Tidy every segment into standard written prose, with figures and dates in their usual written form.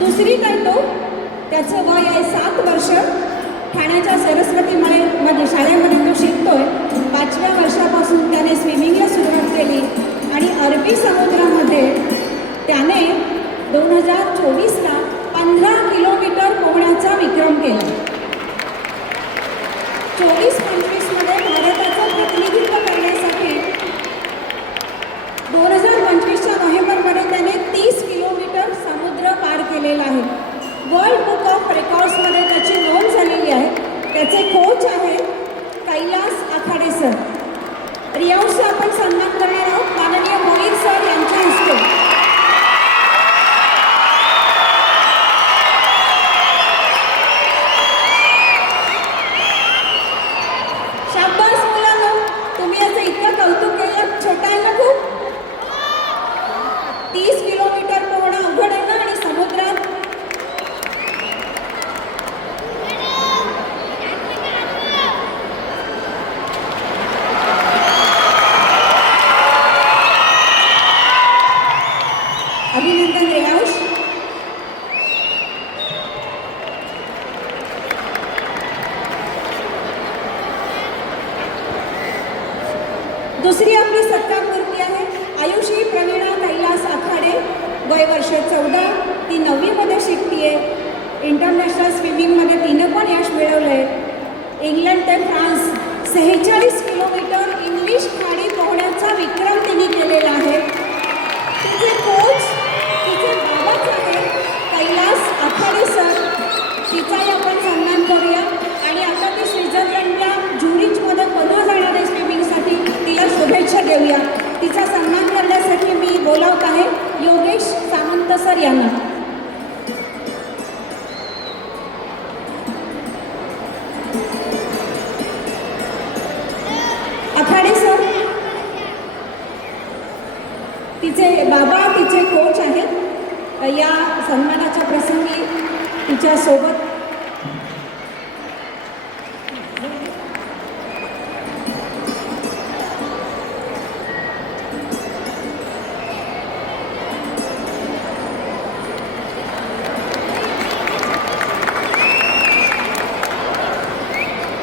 दुसरीत आहे तो. त्याचं वय आहे 7 वर्ष. ठाण्याच्या सरस्वती मध्ये शाळेमध्ये तो शिकतोय. 5व्या वर्षापासून त्याने स्विमिंगला सुरुवात केली आणि अरबी समुद्रामध्ये त्याने 2024ला 15 किलोमीटर पोहण्याचा विक्रम केला. 24-25 मध्ये भारताचं प्रतिनिधित्व करण्यासाठी 2025च्या नोव्हेंबरमध्ये त्याने 30 किलोमीटर समुद्र पार केलेला आहे. वर्ल्ड बुक ऑफ रेकॉर्ड्समध्ये त्याची नोंद झालेली आहे. त्याचे कोच आहेत कैलास आखाडे सर. रियांशचा आपण सन्मान करणार आहोत माननीय मोहित सर यांच्या हस्ते. शाबास मुलांनो, तुम्ही याचं इतकं कौतुक केलं. छोटा आहे ना खूप. 30 किलोमीटर पोहणं अवघड आहे ना. आणि समुद्रात अभिनंदन रेयांश. दुसरी आपली सत्कारमूर्ती आहे आयुषी प्रवीणा कैलास आखाडे. वय वर्ष 14. ती 9वीमध्ये शिकतीये. इंटरनॅशनल स्विमिंगमध्ये तिनं पण यश मिळवलंय. इंग्लंड ते फ्रान्स 46 किलोमीटर इंग्लिश खाडी पोहण्याचा विक्रम तिने केलेला आहे. तिचे कोच तिचे बाबाच आहे कैलास आखाडे सर. तिचाही आपण सन्मान करूया. आणि आता ती स्वित्झर्लंडला झुरिचमध्ये पुन्हा जाणार आहे स्विमिंगसाठी. तिला शुभेच्छा देऊया. तिचा सन्मान करण्यासाठी मी बोलावत आहे योगेश सामंत सर यांना. आखाडे सर तिचे बाबा तिचे कोच आहेत. या सन्मानाच्या प्रसंगी तिच्यासोबत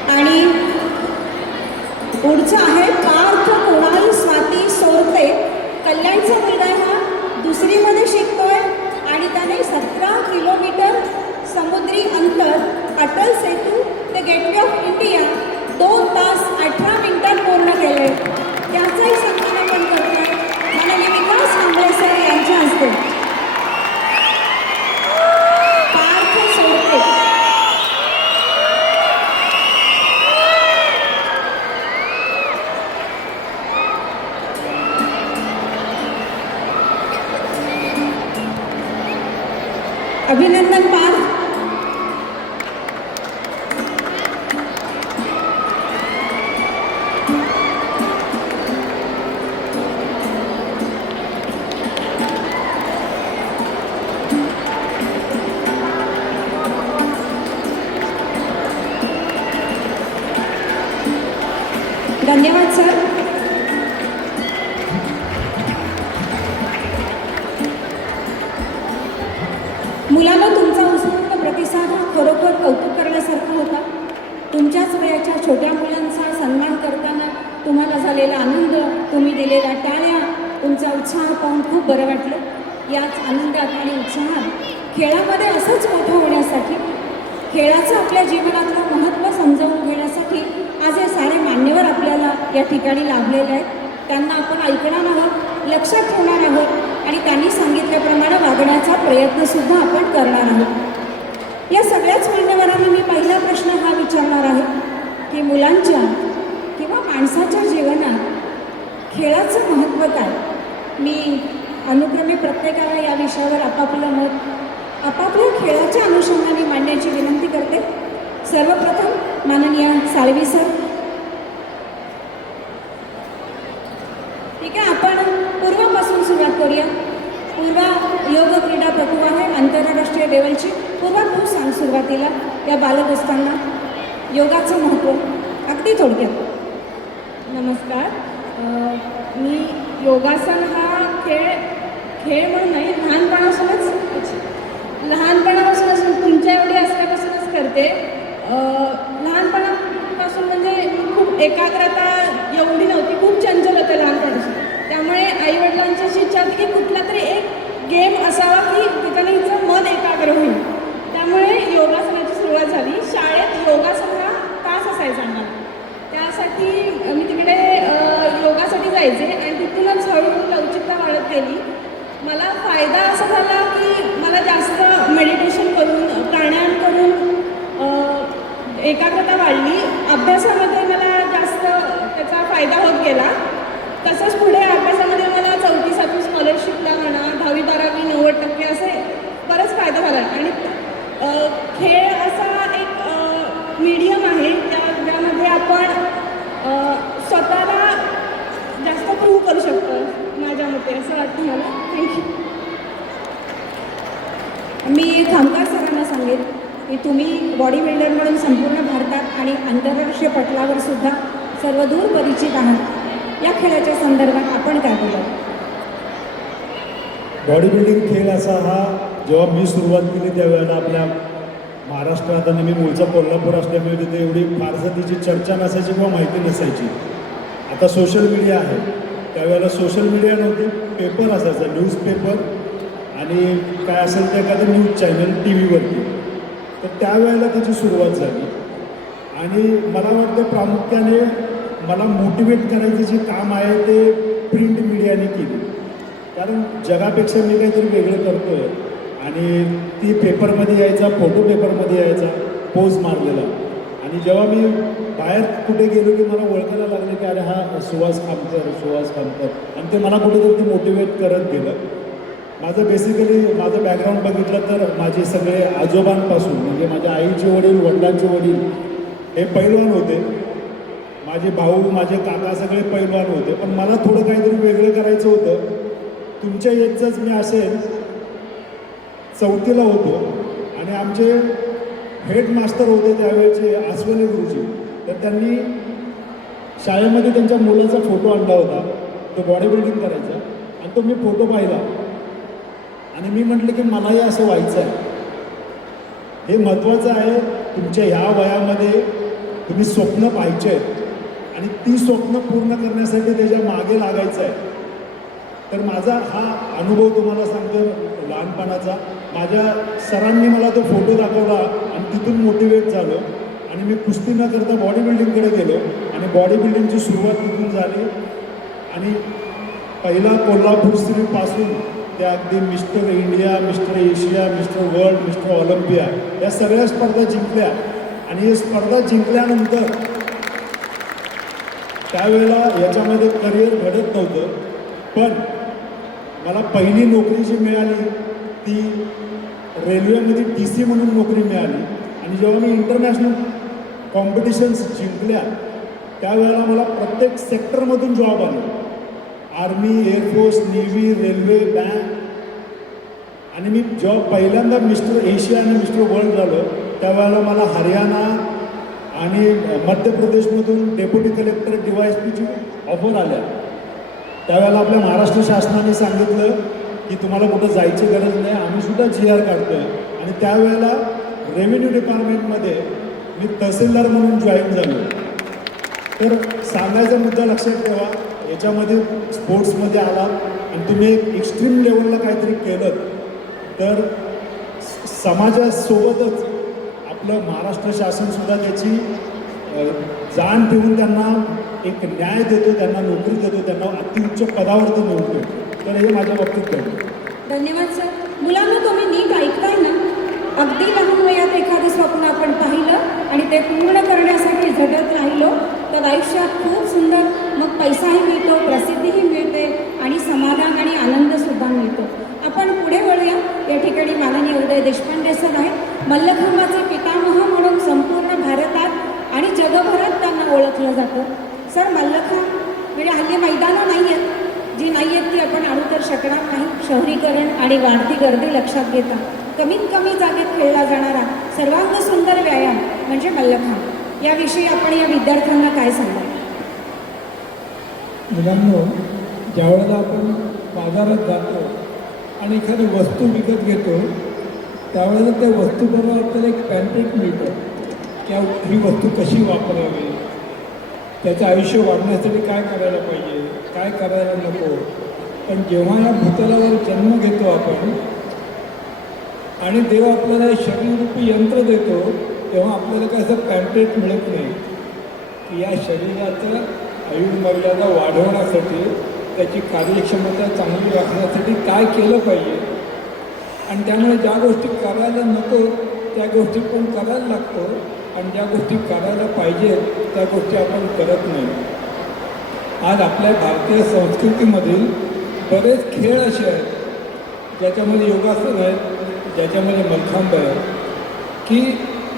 आणि पुढचं आहे पार्थ कुणाल स्वाती सोरते. कल्याणचा मुलगा हा 2रीमध्ये शिकतोय आणि त्याने 17 किलोमीटर समुद्री अंतर अटल सेतू ते गेटवे ऑफ इंडिया 2 तास 18 मिनिटात पूर्ण केले. त्याचाही सन्मान आपण करतोय माननीय विकास कांबळे सर यांच्या हस्ते. पार्थ सोरते. अभिनंदन पार्थ. धन्यवाद सर. मुलांना तुमचा उत्स्फूर्त प्रतिसाद हा खरोखर कौतुक करण्यासारखा होता. तुमच्याच वयाच्या छोट्या मुलांचा सन्मान करताना तुम्हाला झालेला आनंद, तुम्ही दिलेल्या टाळ्या, तुमचा उत्साह पाहून खूप बरं वाटलं. याच आनंदात आणि उत्साहात खेळामध्ये असंच मोठं होण्यासाठी, खेळाचं आपल्या जीवनातलं महत्त्व समजावून घेण्यासाठी आज हे सारे मान्यवर आपल्याला या ठिकाणी लाभलेले आहेत. त्यांना आपण ऐकणार आहोत, लक्षात ठेवणार आहोत आणि त्यांनी सांगितल्याप्रमाणे वागण्याचा प्रयत्नसुद्धा आपण करणार आहोत. या सगळ्याच मान्यवरांना मी पहिला प्रश्न हा विचारणार आहे की मुलांच्या किंवा माणसाच्या जीवनात खेळाचं महत्त्व काय. मी अनुक्रमे प्रत्येकाला या विषयावर आपापलं मत आपापल्या खेळाच्या अनुषंगाने मांडण्याची विनंती करते. सर्वप्रथम माननीय साळवी सर. ठीक आहे, आपण पूर्वापासून सुरुवात करूया. पूर्वा योग क्रीडापटू आहे, आंतरराष्ट्रीय लेवलची. पूर्वा तू सांग सुरुवातीला या बालदोस्तांना योगाचं महत्त्व अगदी थोडक्यात. नमस्कार. मी योगासन हा खेळ म्हणून नाही, लहानपणापासूनच एकाग्रता वाढली. अभ्यासामध्ये मला जास्त त्याचा फायदा होत गेला. तसंच पुढे अभ्यासामध्ये मला 4थी-7थी स्कॉलरशिपला म्हणा, 10वी-12वी 90% असे बराच फायदा झाला. आणि खेळ असा एक मीडियम आहे ज्यामध्ये आपण स्वतःला जास्त प्रूव्ह करू शकतो माझ्या मते, असं वाटतं मला. थँक्यू. मी खामकर सरांना सांगेन की तुम्ही बॉडी बिल्डर म्हणून संपूर्ण भारतात आणि आंतरराष्ट्रीय पटलावर सुद्धा सर्वदूर परिचित आहात. या खेळाच्या संदर्भात आपण काय बोलाल? बॉडी बिल्डिंग खेळ असा हा जेव्हा मी सुरुवात केली त्यावेळेला आपल्या महाराष्ट्रात, आणि मी मूळचा कोल्हापूर असल्यामुळे तिथे एवढी फारसं तिची चर्चा नसायची किंवा माहिती नसायची. आता सोशल मीडिया आहे, त्यावेळेला सोशल मीडिया नव्हती, पेपर असायचा, न्यूजपेपर आणि काय असेल ते एखादं न्यूज चॅनल टी व्हीवरती. तर त्यावेळेला त्याची सुरुवात झाली. आणि मला वाटतं प्रामुख्याने मला मोटिवेट करायचं जे काम आहे ते प्रिंट मीडियाने केली. कारण जगापेक्षा मी काहीतरी वेगळं करतो आहे. आणि ती पेपरमध्ये यायचा, फोटो पेपरमध्ये यायचा, पोज मारलेला. आणि जेव्हा मी बाहेर कुठे गेलो की मला ओळखायला लागले की अरे हा सुहास खामकर. आणि ते मला कुठेतरी ते मोटिवेट करत गेलं. माझं बेसिकली माझं बॅकग्राऊंड बघितलं तर माझे सगळे आजोबांपासून, म्हणजे माझ्या आईचे वडील, वडिलांचे वडील हे पैलवान होते. माझे भाऊ, माझे काका सगळे पैलवान होते. पण मला थोडं काहीतरी वेगळं करायचं होतं. तुमच्या एजचंच मी असेल 4थीला होतो. आणि आमचे हेडमास्टर होते त्यावेळेचे आसवले गुरुजी. तर त्यांनी शाळेमध्ये त्यांच्या मुलाचा फोटो आणला होता, तो बॉडी बिल्डिंग करायचा. आणि तो मी फोटो पाहिला आणि मी म्हटलं की मलाही असं व्हायचं आहे. हे महत्त्वाचं आहे. तुमच्या ह्या वयामध्ये तुम्ही स्वप्न पाहायचे आहेत आणि ती स्वप्न पूर्ण करण्यासाठी त्याच्या मागे लागायचं आहे. तर माझा हा अनुभव तुम्हाला सांगतो लहानपणाचा. माझ्या सरांनी मला तो फोटो दाखवला आणि तिथून मोटिवेट झालो. आणि मी कुस्ती न करता बॉडी बिल्डिंगकडे गेलो आणि बॉडी बिल्डिंगची सुरुवात तिथून झाली. आणि पहिला कोल्हापूर स्त्रीपासून ते अगदी mister India, mister Asia, mister world, mister Olympia या सगळ्या स्पर्धा जिंकल्या. आणि हे स्पर्धा जिंकल्यानंतर त्यावेळेला याच्यामध्ये करिअर घडत नव्हतं. पण मला पहिली नोकरी जी मिळाली ती रेल्वेमध्ये TC म्हणून नोकरी मिळाली. आणि जेव्हा मी इंटरनॅशनल कॉम्पिटिशन्स जिंकल्या त्यावेळेला मला प्रत्येक सेक्टरमधून जॉब आले. Army, air force, navy, railway, bank. आणि मी जेव्हा पहिल्यांदा मिस्टर एशिया आणि मिस्टर वर्ल्ड झालो त्यावेळेला मला हरियाणा आणि मध्य प्रदेशमधून डेप्युटी कलेक्टर DYSPची ऑफर आल्या. त्यावेळेला आपल्या महाराष्ट्र शासनाने सांगितलं की तुम्हाला कुठं जायची गरज नाही, आम्ही सुद्धा GR काढतो आहे. आणि त्यावेळेला रेव्हेन्यू डिपार्टमेंटमध्ये मी तहसीलदार म्हणून जॉईन झालो. तर सांगायचा मुद्दा लक्षात ठेवा, याच्यामध्ये स्पोर्ट्समध्ये आला आणि तुम्ही एक एक्स्ट्रीम लेवलला काहीतरी केलं तर समाजासोबतच आपलं महाराष्ट्र शासनसुद्धा त्याची जाण ठेवून त्यांना एक न्याय देतो, त्यांना नोकरी देतो, त्यांना अतिउच्च पदावर तो निवडतो. तर हे माझ्या बाबतीत घडलं. धन्यवाद सर. मुलांना तुम्ही नीट ऐकताय ना? अगदी लहान वयात एखादं स्वप्न आपण पाहिलं आणि ते पूर्ण करण्यासाठी झटत राहिलो तर आयुष्यात खूप सुंदर मग पैसाही मिळतो, प्रसिद्धीही मिळते आणि समाधान आणि आनंदसुद्धा मिळतो. आपण पुढे वळूया. या ठिकाणी माननीय उदय देशपांडे सर आहेत. मल्लखांबाचे पितामह म्हणून संपूर्ण भारतात आणि जगभरात त्यांना ओळखलं जातं. सर, मल्लखांब म्हणजे हल्ली मैदानं नाही आहेत, जी नाही आहेत ती आपण आणू तर शकणार नाही. शहरीकरण आणि वाढती गर्दी लक्षात घेता कमीत कमी जागेत खेळला जाणारा सर्वांग सुंदर व्यायाम म्हणजे मल्लखांब. याविषयी आपण या विद्यार्थ्यांना काय सांगाल? मुलांनो, ज्यावेळेला आपण बाजारात जातो आणि एखादी वस्तू विकत घेतो त्यावेळेला त्या वस्तूबरोबर आपल्याला एक पॅम्पलेट मिळतं की ही वस्तू कशी वापरावी, त्याचं आयुष्य वाढण्यासाठी काय करायला पाहिजे, काय करायला नको. पण जेव्हा या भूतलावर जन्म घेतो आपण आणि देव आपल्याला शरीररूपी यंत्र देतो तेव्हा आपल्याला काय असं पॅम्पलेट मिळत नाही की या शरीराचं आयुर्मर्यादा वाढवण्यासाठी, त्याची कार्यक्षमता चांगली राखण्यासाठी काय केलं पाहिजे. आणि त्यामुळे ज्या गोष्टी करायला नको त्या गोष्टी पण करायला लागतो. आणि ज्या गोष्टी करायला पाहिजेत त्या गोष्टी आपण करत नाही. आज आपल्या भारतीय संस्कृतीमधील बरेच खेळ असे आहेत ज्याच्यामध्ये योगासन आहेत, ज्याच्यामध्ये मलखांब आहे, की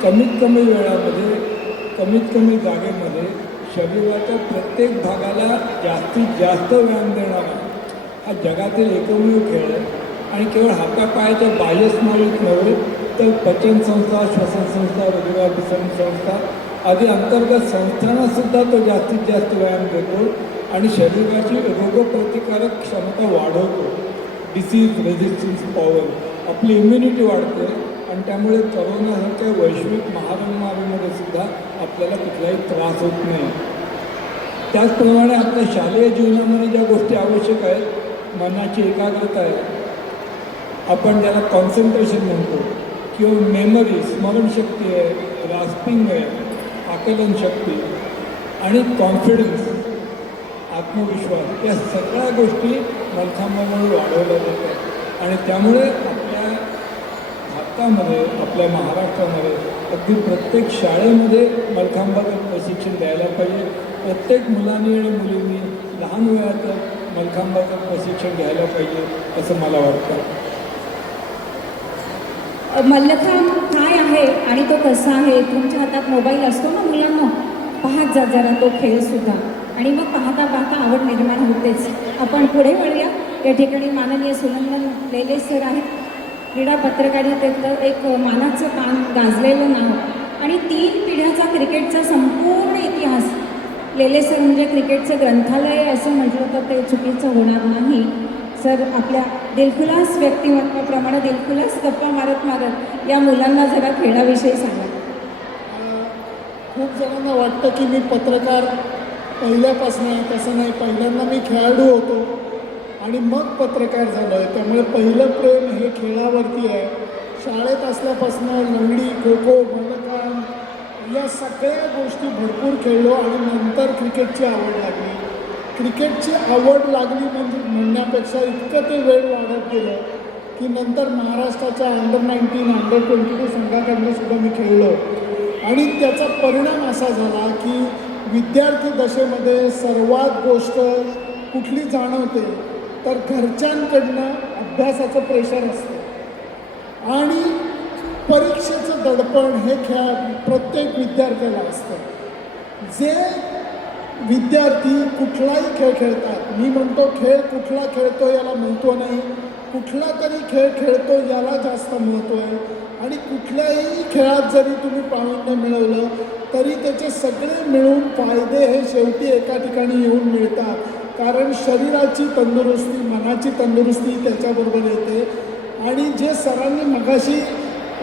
कमीत कमी वेळामध्ये कमीत कमी जागेमध्ये शरीराच्या प्रत्येक भागाला जास्तीत जास्त व्यायाम देणारा हा जगातील एकमेव खेळ आहे. आणि केवळ हातापायाच्या बाह्यस्नायूच नव्हे तर पचनसंस्था, श्वसनसंस्था, हृदयाभिसरण संस्था आदी अंतर्गत संस्थांनासुद्धा तो जास्तीत जास्त व्यायाम देतो आणि शरीराची रोगप्रतिकारक क्षमता वाढवतो. डिसीज रेझिस्टन्स पॉवर, आपली इम्युनिटी वाढते आणि त्यामुळे करोनासारख्या वैश्विक महामारीमध्ये सुद्धा आपल्याला कुठलाही त्रास होत नाही. त्याचप्रमाणे आपल्या शालेय जीवनामध्ये ज्या गोष्टी आवश्यक आहेत, मनाची एकाग्रता आहे, आपण ज्याला कॉन्सन्ट्रेशन म्हणतो, किंवा मेमरी स्मरणशक्ती आहे, ग्रास्पिंग आहे, आकलनशक्ती आणि कॉन्फिडन्स आत्मविश्वास, या सगळ्या गोष्टी मलखांबामुळे वाढवल्या जातात. आणि त्यामुळे आपल्या भारतामध्ये, आपल्या महाराष्ट्रामध्ये अगदी प्रत्येक शाळेमध्ये मलखांबाचं प्रशिक्षण द्यायला पाहिजे. प्रत्येक मुलांनी आणि मुलींनी लहान वयातच मलखांबाचं प्रशिक्षण घ्यायला पाहिजे असं मला वाटतं. मल्लखांब काय आहे आणि तो कसा आहे? तुमच्या हातात मोबाईल असतो ना मुलांना, पाहत जा जरा तो खेळसुद्धा, आणि मग पाहता पाहता आवड निर्माण होतेच. आपण पुढे वळूया. या ठिकाणी माननीय सुनंदन लेले सर आहेत. क्रीडा पत्रकारितेतलं एक मानाचं काम गाजलेलं नाव आणि 3 पिढ्याचा क्रिकेटचा संपूर्ण इतिहास. लेले सर म्हणजे क्रिकेटचं ग्रंथालय असं म्हटलं तर ते चुकीचं होणार नाही. सर आपल्या दिलखुलास व्यक्तिमत्वाप्रमाणे दिलखुलास गप्पा मारत मारत या मुलांना जरा खेळाविषयी सांगा. खूप जणांना वाटतं की मी पत्रकार पहिल्यापासून आहे. तसं नाही, पहिल्यांदा मी खेळाडू होतो आणि मग पत्रकार झालो आहे. त्यामुळे पहिलं प्रेम हे खेळावरती आहे. शाळेत असल्यापासून लंगडी, खो खो, मल्लखांब या सगळ्या गोष्टी भरपूर खेळलो आणि नंतर क्रिकेटची आवड लागली. क्रिकेटची आवड लागली म्हणजे म्हणण्यापेक्षा इतकं ते वेळ वाढत गेलं की नंतर महाराष्ट्राच्या अंडर-19, अंडर-22 संघाकडनं सुद्धा मी खेळलो. आणि त्याचा परिणाम असा झाला की विद्यार्थी दशेमध्ये सर्वात गोष्ट कुठली जाणवते तर घरच्यांकडनं अभ्यासाचं प्रेशर असतं आणि परीक्षेचं दडपण हे प्रत्येक विद्यार्थ्याला असतं. जे विद्यार्थी कुठलाही खेळ खेळतात, मी म्हणतो खेळ कुठला खेळतो याला महत्त्व नाही, कुठला तरी खेळ खेळतो याला जास्त महत्त्व आहे. आणि कुठल्याही खेळात जरी तुम्ही प्रावीण्य मिळवलं तरी त्याचे सगळे मिळून फायदे हे शेवटी एका ठिकाणी येऊन मिळतात. कारण शरीराची तंदुरुस्ती, मनाची तंदुरुस्ती त्याच्याबरोबर येते. आणि जे सरांनी मगाशी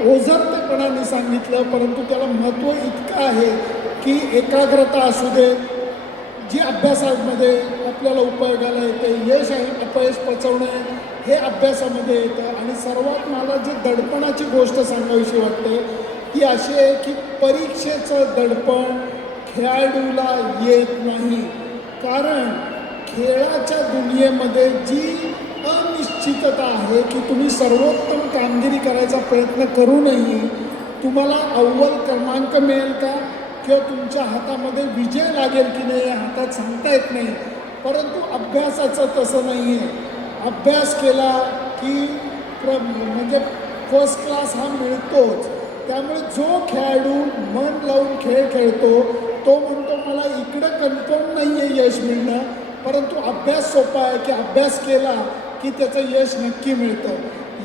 ओझरतेपणाने सांगितलं, परंतु त्याला महत्त्व इतकं आहे की एकाग्रता असू दे, जी अभ्यासामध्ये आपल्याला उपयोगाला येते, यश आणि अपयश पचवणे हे अभ्यासामध्ये येतं. आणि सर्वात मला जी दडपणाची गोष्ट सांगावीशी वाटते ती अशी आहे की परीक्षेचं दडपण खेळाडूला येत नाही. कारण खेळाच्या दुनियेमध्ये जी अनिश्चितता आहे की तुम्ही सर्वोत्तम कामगिरी करायचा प्रयत्न करूनही तुम्हाला अव्वल क्रमांक मिळेल का किंवा तुमच्या हातामध्ये विजय लागेल की नाही या हातात सांगता येत नाही. परंतु अभ्यासाचं तसं नाही आहे. अभ्यास केला की म्हणजे फर्स्ट क्लास हा मिळतोच. त्यामुळे जो खेळाडू मन लावून खेळ खेळतो तो म्हणतो मला इकडं कन्फर्म नाही आहे यश मिळणं, परंतु अभ्यास सोपा आहे की अभ्यास केला की त्याचं यश नक्की मिळतं.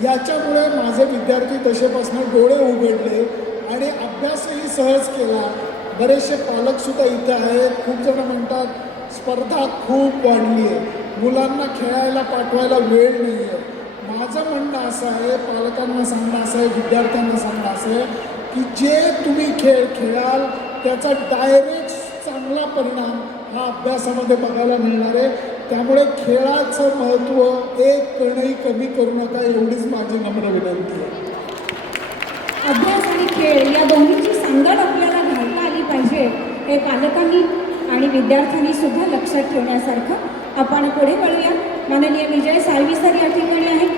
याच्यामुळे माझे विद्यार्थी दशेपासून डोळे उघडले आणि अभ्यासही सहज केला. बरेचसे पालकसुद्धा इथे आहेत. खूप जण म्हणतात स्पर्धा खूप वाढली आहे, मुलांना खेळायला पाठवायला वेळ नाही आहे. माझं म्हणणं असं आहे, पालकांना सांगणं असं आहे, विद्यार्थ्यांना सांगणं असं आहे की जे तुम्ही खेळ खेळाल त्याचा डायरेक्ट चांगला परिणाम हा अभ्यासामध्ये बघायला मिळणार आहे. त्यामुळे खेळाचं महत्त्व एक कणही कमी करू नका, एवढीच माझी नम्र विनंती आहे. अभ्यास आणि खेळ या दोन्हीची सांगड आपल्याला घालता आली पाहिजे हे पालकांनी आणि विद्यार्थ्यांनी सुद्धा लक्षात ठेवण्यासारखं. आपण पुढे वळूया. माननीय विजय साळवी सर या ठिकाणी आहेत.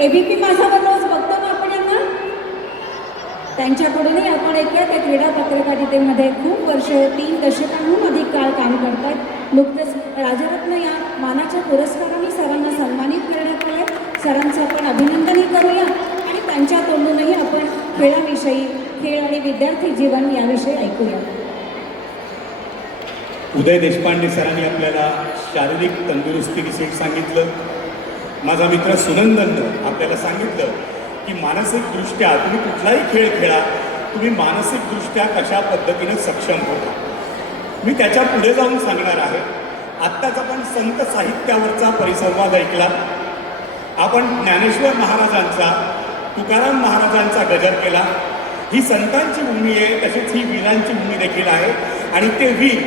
ABP माझा रोज बघतो ना आपण यांना, त्यांच्याकडूनही आपण ऐकूया त्या क्रीडा पत्रकारितेमध्ये खूप वर्ष 3 दशकांहून अधिक काळ काम करतात. नुकतंच राजरत्न या मानाच्या पुरस्काराने सरांना सन्मानित करण्यात आलं. सरांचं आपण अभिनंदनही करूया आणि त्यांच्या तोंडूनही आपण खेळाविषयी, खेळ आणि विद्यार्थी जीवन याविषयी ऐकूया. उदय देशपांडे सरांनी आपल्याला शारीरिक तंदुरुस्तीविषयी सांगितलं. माझा मित्र सुनंदननं आपल्याला सांगितलं की मानसिकदृष्ट्या तुम्ही कुठलाही खेळ खेळा, तुम्ही मानसिकदृष्ट्या कशा पद्धतीने सक्षम होता. मी त्याच्या पुढे जाऊन सांगणार आहे. आत्ताच आपण संत साहित्यावरचा परिसंवाद ऐकला. आपण ज्ञानेश्वर महाराजांचा, तुकाराम महाराजांचा गजर केला. ही संतांची भूमी आहे, तशीच ही वीरांची भूमी देखील आहे आणि ते वीर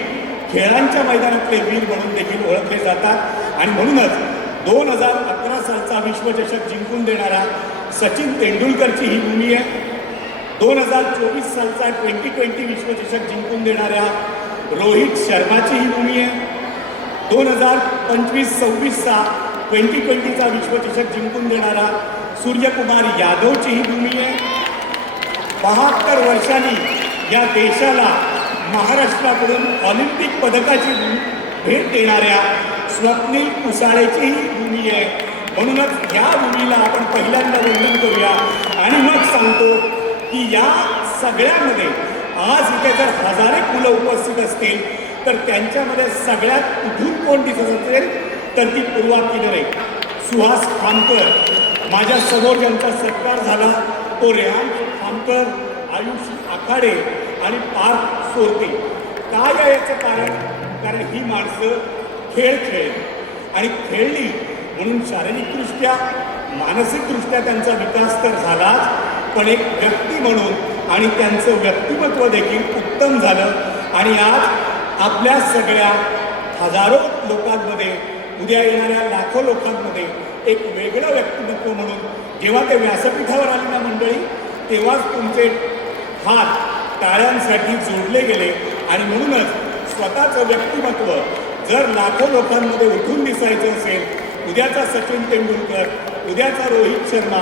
खेळांच्या मैदानातले वीर म्हणून देखील ओळखले जातात. आणि म्हणूनच 2011 सालचा विश्वचषक जिंकून देणारा सचिन तेंडुलकरची ही भूमी आहे. 2024 सालचा T20 विश्वचषक जिंकून देणाऱ्या रोहित शर्माची ही भूमी आहे. 2025-26चा T20चा विश्वचषक जिंकून देणारा सूर्यकुमार यादवची ही भूमी आहे. 72 वर्षांनी या देशाला महाराष्ट्राकडून ऑलिम्पिक पदकाची भेट देणाऱ्या स्वप्नील कुसाळेची ही भूमी आहे. म्हणूनच या भूमीला आपण पहिल्यांदा वंदन करूया आणि मग सांगतो की या सगळ्यामध्ये आज इथे जर हजारे मुलं उपस्थित असतील तर त्यांच्यामध्ये सगळ्यात कुठून कोण दिसत असेल तर ती पूर्वा किनरे, सुहास खामकर, माझ्या समोर ज्यांचा सत्कार झाला तो रेहान खामकर, आयुष आखाडे आणि पार्थ सोरते. काय आहे याचं कारण ही माणसं खेळ खेळली आणि खेळली म्हणून शारीरिकदृष्ट्या, मानसिकदृष्ट्या त्यांचा विकास तर झालाच, पण एक व्यक्ती म्हणून आणि त्यांचं व्यक्तिमत्व देखील उत्तम झालं. आणि आज आपल्या सगळ्या हजारो लोकांमध्ये, उद्या येणाऱ्या लाखो लोकांमध्ये एक वेगळं व्यक्तिमत्व म्हणून जेव्हा ते व्यासपीठावर आली ना मंडळी, तेव्हाच तुमचे हात टाळ्यांसाठी जोडले गेले. आणि म्हणूनच स्वतःचं व्यक्तिमत्व जर लाखो लोकांमध्ये उठून दिसायचं असेल, उद्याचा सचिन तेंडुलकर, उद्याचा रोहित शर्मा,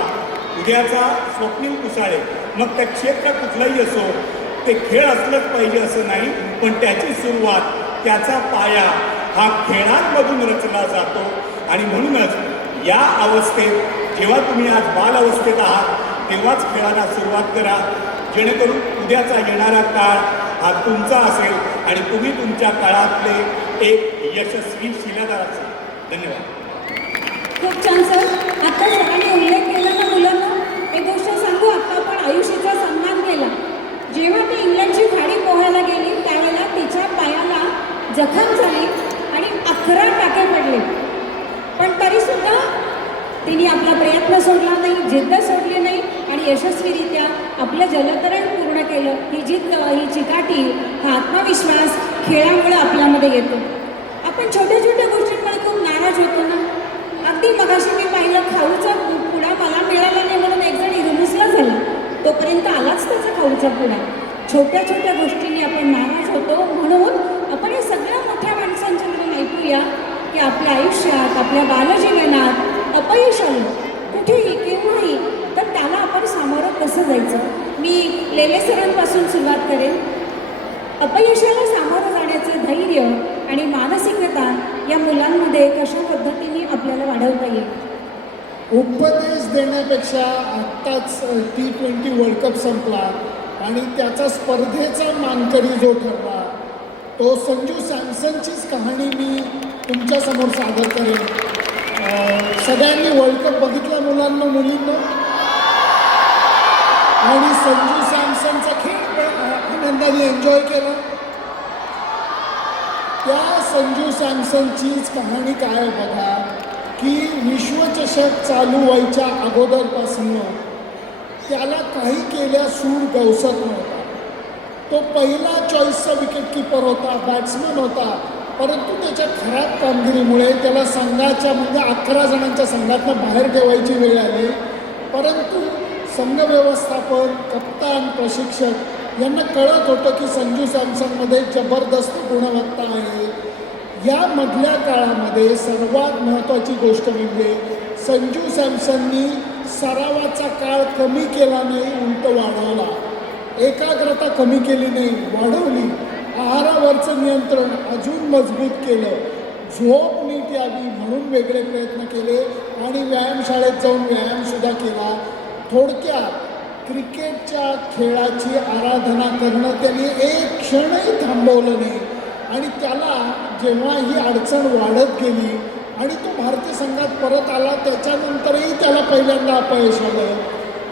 उद्याचा स्वप्नील कुसाळे, मग त्या क्षेत्र कुठलंही असो, ते खेळ असलंच पाहिजे असं नाही, पण त्याची सुरुवात, त्याचा पाया हा खेळांमधून रचला जातो. आणि म्हणूनच या अवस्थेत जेव्हा तुम्ही आज बाल अवस्थेत आहात तेव्हाच खेळाला सुरुवात करा, जेणेकरून उद्याचा येणारा काळ हा तुमचा असेल आणि तुम्ही तुमच्या काळातले एक यशस्वी शिलेदार असेल. धन्यवाद. खूप छान सर. आता सरांनी उल्लेख केला ना मुलांना, एक गोष्ट सांगू, आता आपण आयुषीचा सन्मान केला. जेव्हा ती इंग्लंडची खाडी पोहायला गेली त्यावेळेला तिच्या पायाला जखम झाली आणि 11 टाके पडले, पण तरीसुद्धा तिने आपला प्रयत्न सोडला नाही, जिद्द सोडली नाही आणि यशस्वीरित्या आपलं जलतरण पूर्ण केलं. ही जिद्द, ही चिकाटी, हा आत्मविश्वास खेळामुळे आपल्यामध्ये येतो. आपण छोट्या छोट्या गोष्टींमुळे खूप नाराज होतो ना. अगदी मगाशी मी पाहिलं, खाऊचा पुडा मला मिळाला नाही म्हणून एक जण इरमुसला झाला, तोपर्यंत आलाच त्याचा खाऊचा पुडा. छोट्या छोट्या गोष्टींनी आपण नाराज होतो. म्हणून आपण या सगळ्या मोठ्या माणसांच्याकडून ऐकूया की आपल्या आयुष्यात, आपल्या बालजीवनात अपयश आलं कुठेही केव्हाही, तर त्याला आपण सामोरं कसं जायचं. मी लेले सरांपासून सुरुवात करेन. अपयशाला सामोरं जाण्याचे धैर्य आणि मानसिकता या मुलांमध्ये कशा पद्धतीने आपल्याला वाढवता येईल. उपदेश देण्यापेक्षा आत्ताच T20 वर्ल्ड कप संपला आणि त्याचा स्पर्धेचा मानकरी जो ठरला तो संजू सॅमसनचीच कहाणी मी तुमच्यासमोर सादर करेन. सगळ्यांनी वर्ल्ड कप बघितला मुलांना, मुलींना, आणि संजू सॅमसनचा खेळ आनंदाने एन्जॉय केला. त्या संजू सॅमसनचीच कहाणी काय बघा की विश्वचषक चालू व्हायच्या अगोदरपासून त्याला काही केल्या सूर गवसत नव्हता. तो पहिला चॉईसचा विकेटकीपर होता, बॅट्समन होता, परंतु त्याच्या खराब कामगिरीमुळे त्याला संघाच्या म्हणजे 11 जणांच्या संघातनं बाहेर ठेवायची वेळ आली. परंतु संघ व्यवस्थापन, कप्तान, प्रशिक्षक यांना कळत होतं की संजू सॅमसनमध्ये जबरदस्त गुणवत्ता आहे. या मधल्या काळामध्ये सर्वात महत्त्वाची गोष्ट म्हणजे संजू सॅमसननी सरावाचा काळ कमी केला नाही, उलट वाढवला. एकाग्रता कमी केली नाही, वाढवली. आहारावरचं नियंत्रण अजून मजबूत केलं. झोप नीट यावी म्हणून वेगळे प्रयत्न केले आणि व्यायामशाळेत जाऊन व्यायामसुद्धा केला. थोडक्यात क्रिकेटच्या खेळाची आराधना करणं त्यांनी एक क्षणही थांबवलं नाही. आणि त्याला जेव्हा ही अडचण वाढत गेली आणि तो भारतीय संघात परत आला, त्याच्यानंतरही त्याला पहिल्यांदा अपयश आलं,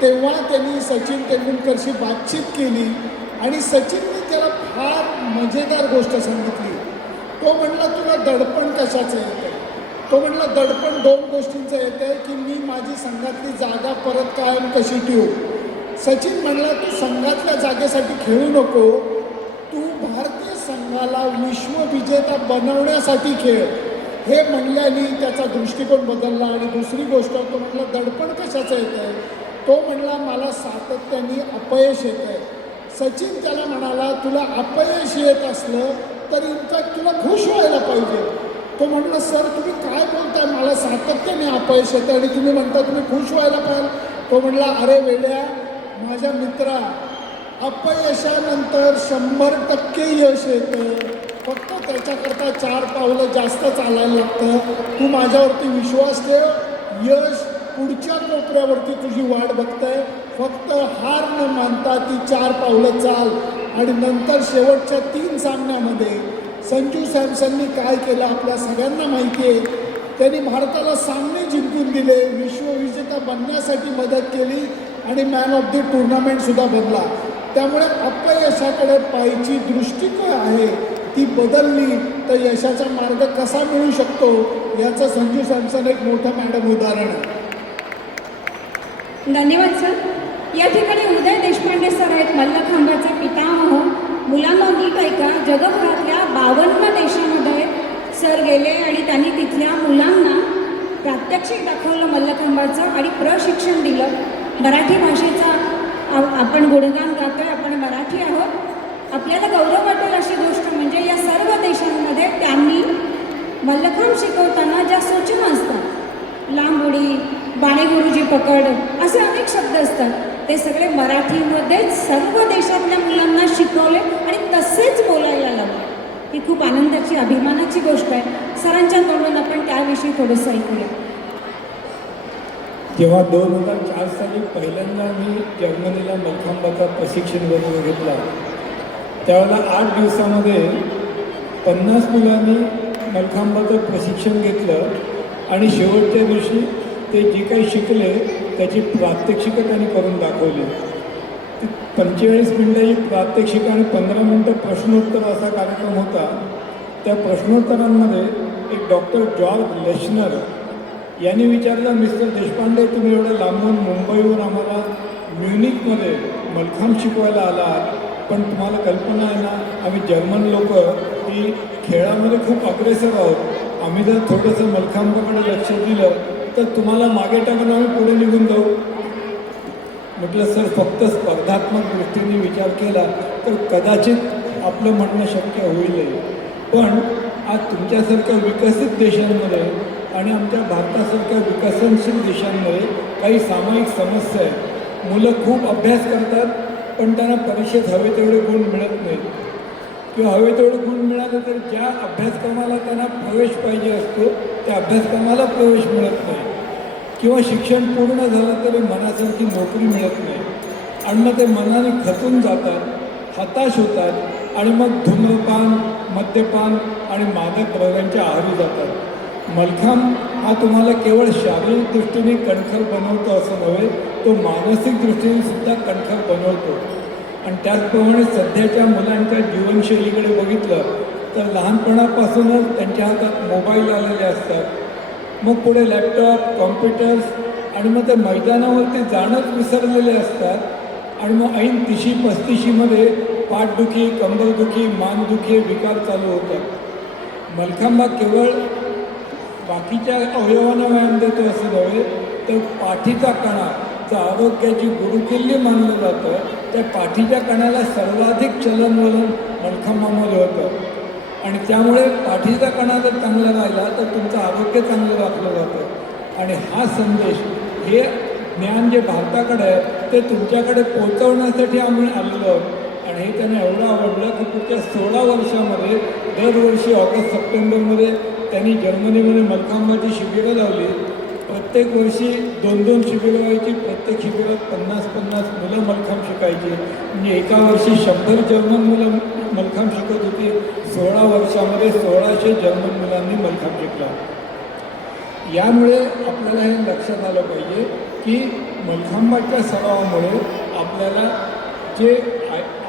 तेव्हा त्यांनी सचिन तेंडुलकरशी बातचीत केली आणि सचिनने त्याला फार मजेदार गोष्ट सांगितली. तो म्हणला, तुला दडपण कशाचं येतं? तो म्हणला, दडपण 2 गोष्टींचं येतं आहे की मी माझी संघातली जागा परत कायम कशी ठेवू. सचिन म्हणला, तू संघातल्या जागेसाठी खेळू नको, तू भारतीय संघाला विश्वविजेता बनवण्यासाठी खेळ. हे म्हणल्याने त्याचा दृष्टिकोन बदलला. आणि दुसरी गोष्ट, तो म्हणला, दडपण कशाचं येतं आहे? तो म्हणला, मला सातत्याने अपयश येतं आहे. सचिन त्याला म्हणाला, तुला अपयश येत असलं तर इनफॅक्ट तुला खुश व्हायला पाहिजे. तो म्हणला, सर तुम्ही काय बोलताय, मला सातत्याने अपयश येतं आणि तुम्ही म्हणता तुम्ही खुश व्हायला पाहिजे. तो म्हणला, अरे वेड्या माझ्या मित्रा, अपयशानंतर 100% यश येतं, फक्त त्याच्याकरता 4 पावलं जास्त चालायला लागतं. तू माझ्यावरती विश्वास ठेव, यश पुढच्या कोपऱ्यावरती तुझी वाट बघतंय, फक्त हार न मानता ती 4 पावलं चाल. आणि नंतर शेवटच्या 3 सामन्यामध्ये संजू सॅमसननी काय केलं आपल्या सगळ्यांना माहिती आहे. त्यांनी भारताला सामने जिंकून दिले, विश्वविजेता बनण्यासाठी मदत केली आणि मॅन ऑफ द टुर्नामेंटसुद्धा बनला. त्यामुळे अपयशाकडे पाहायची दृष्टिकोन आहे ती बदलली तर यशाचा मार्ग कसा मिळू शकतो याचं संजू सॅमसन एक मोठं मॅडम उदाहरण आहे. धन्यवाद सर. या ठिकाणी उदय देशपांडे सर आहेत, मल्लखांबाचे पितामह. मुलांना नीट ऐका, जगभरातल्या 52 देशामध्ये सर गेले आणि त्यांनी तिथल्या मुलांना प्रात्यक्षिक दाखवलं मल्लखांबाचं आणि प्रशिक्षण दिलं. मराठी भाषेचा आपण गुणगान गातोय, आपण मराठी आहोत. आपल्याला गौरव वाटेल अशी गोष्ट म्हणजे या सर्व देशांमध्ये त्यांनी मल्लखांब शिकवताना ज्या सूचना असतात, लांब उडी, बाणेगुरुजी पकड, असे अनेक शब्द असतात, ते सगळे मराठीमध्येच सर्व देशातल्या मुलांना शिकवले आणि तसेच बोलायला लावले. ही खूप आनंदाची, अभिमानाची गोष्ट आहे. सरांच्या तोंडून आपण त्याविषयी थोडंसं ऐकूया. जेव्हा 2004 साली पहिल्यांदा मी जर्मनीला मल्लखांबाचा प्रशिक्षण वर्ग घेतला, त्यावेळेला 8 दिवसामध्ये 50 मुलांनी मल्लखांबाचं प्रशिक्षण घेतलं आणि शेवटच्या दिवशी ते जे काही शिकले त्याची प्रात्यक्षिकं त्यांनी करून दाखवली. 45 मिनिटाची प्रात्यक्षिक आणि 15 मिनिटं प्रश्नोत्तर असा कार्यक्रम होता. त्या प्रश्नोत्तरांमध्ये एक डॉक्टर जॉर्ज लेशनर यांनी विचारलं, मिस्टर देशपांडे तुम्ही एवढं लांबून मुंबईहून आम्हाला म्युनिकमध्ये मल्लखांब शिकवायला आलात, पण तुम्हाला कल्पना आहे ना, आम्ही जर्मन लोक की खेळामध्ये खूप अग्रेसर आहोत, आम्ही जर थोडंसं मल्लखांबाकडे लक्ष दिलं तर तुम्हाला मागे टाकून आम्ही पुढे निघून जाऊ. म्हटलं सर, फक्त स्पर्धात्मक दृष्टीने विचार केला तर कदाचित आपलं म्हणणं शक्य होईल, पण आज तुमच्यासारख्या विकसित देशांमध्ये आणि आमच्या भारतासारख्या विकसनशील देशांमध्ये काही सामायिक समस्या आहेत. मुलं खूप अभ्यास करतात पण त्यांना परीक्षेत हवे तेवढे गुण मिळत नाहीत, किंवा हवे तेवढे गुण मिळाले तर ज्या अभ्यासक्रमाला त्यांना प्रवेश पाहिजे असतो त्या अभ्यासक्रमाला प्रवेश मिळत नाही, किंवा शिक्षण पूर्ण झालं तरी मनासारखी नोकरी मिळत नाही आणि मग ते मनाने खचून जातात, हताश होतात आणि मग धूम्रपान, मद्यपान आणि मादक द्रव्यांच्या आहारी जातात. मल्लखांब हा तुम्हाला केवळ शारीरिक दृष्टीने कणखर बनवतो असं नव्हे, तो मानसिक दृष्टीने सुद्धा कणखर बनवतो. आणि त्याचप्रमाणे सध्याच्या मुलांच्या जीवनशैलीकडे बघितलं तर लहानपणापासूनच त्यांच्या हातात मोबाईल आलेले असतात, मग पुढे लॅपटॉप, कॉम्प्युटर्स आणि मग ते मैदानावरती जाणंच विसरलेले असतात आणि मग ऐन 30-35मध्ये पाठदुखी, कंबरदुखी, मानदुखी विकार चालू होतात. मल्लखांब हा केवळ बाकीच्या अवयवांना व्यायाम देतो असं नव्हे, तर पाठीचा कणा जो आरोग्याची गुरुकिल्ली मानलं जातं, त्या पाठीच्या कणाला सर्वाधिक चलनवलन मल्लखांबामध्ये होतं आणि त्यामुळे पाठीचा कणा जर चांगला राहिला तर तुमचं आरोग्य चांगलं राखलं जातं. आणि हा संदेश, हे ज्ञान जे भारताकडे आहे ते तुमच्याकडे पोहोचवण्यासाठी आम्ही आलेलो आहोत आणि हे त्यांना एवढं आवडलं की पुढच्या 16 वर्षामध्ये दरवर्षी ऑगस्ट सप्टेंबरमध्ये त्यांनी जर्मनीमध्ये मलखांबाची शिबिरं लावली. प्रत्येक वर्षी 2-2 शिबिरं व्हायची. प्रत्येक शिबिरात 50-50 मुलं मलखांब शिकायची. म्हणजे एका वर्षी 100 जर्मन मुलं मलखांब शिकत होती. 16 वर्षामध्ये 1600 जर्मन मुलांनी मलखांब शिकला. यामुळे आपल्याला हे लक्षात आलं पाहिजे की मलखांबाच्या सरावामुळे आपल्याला जे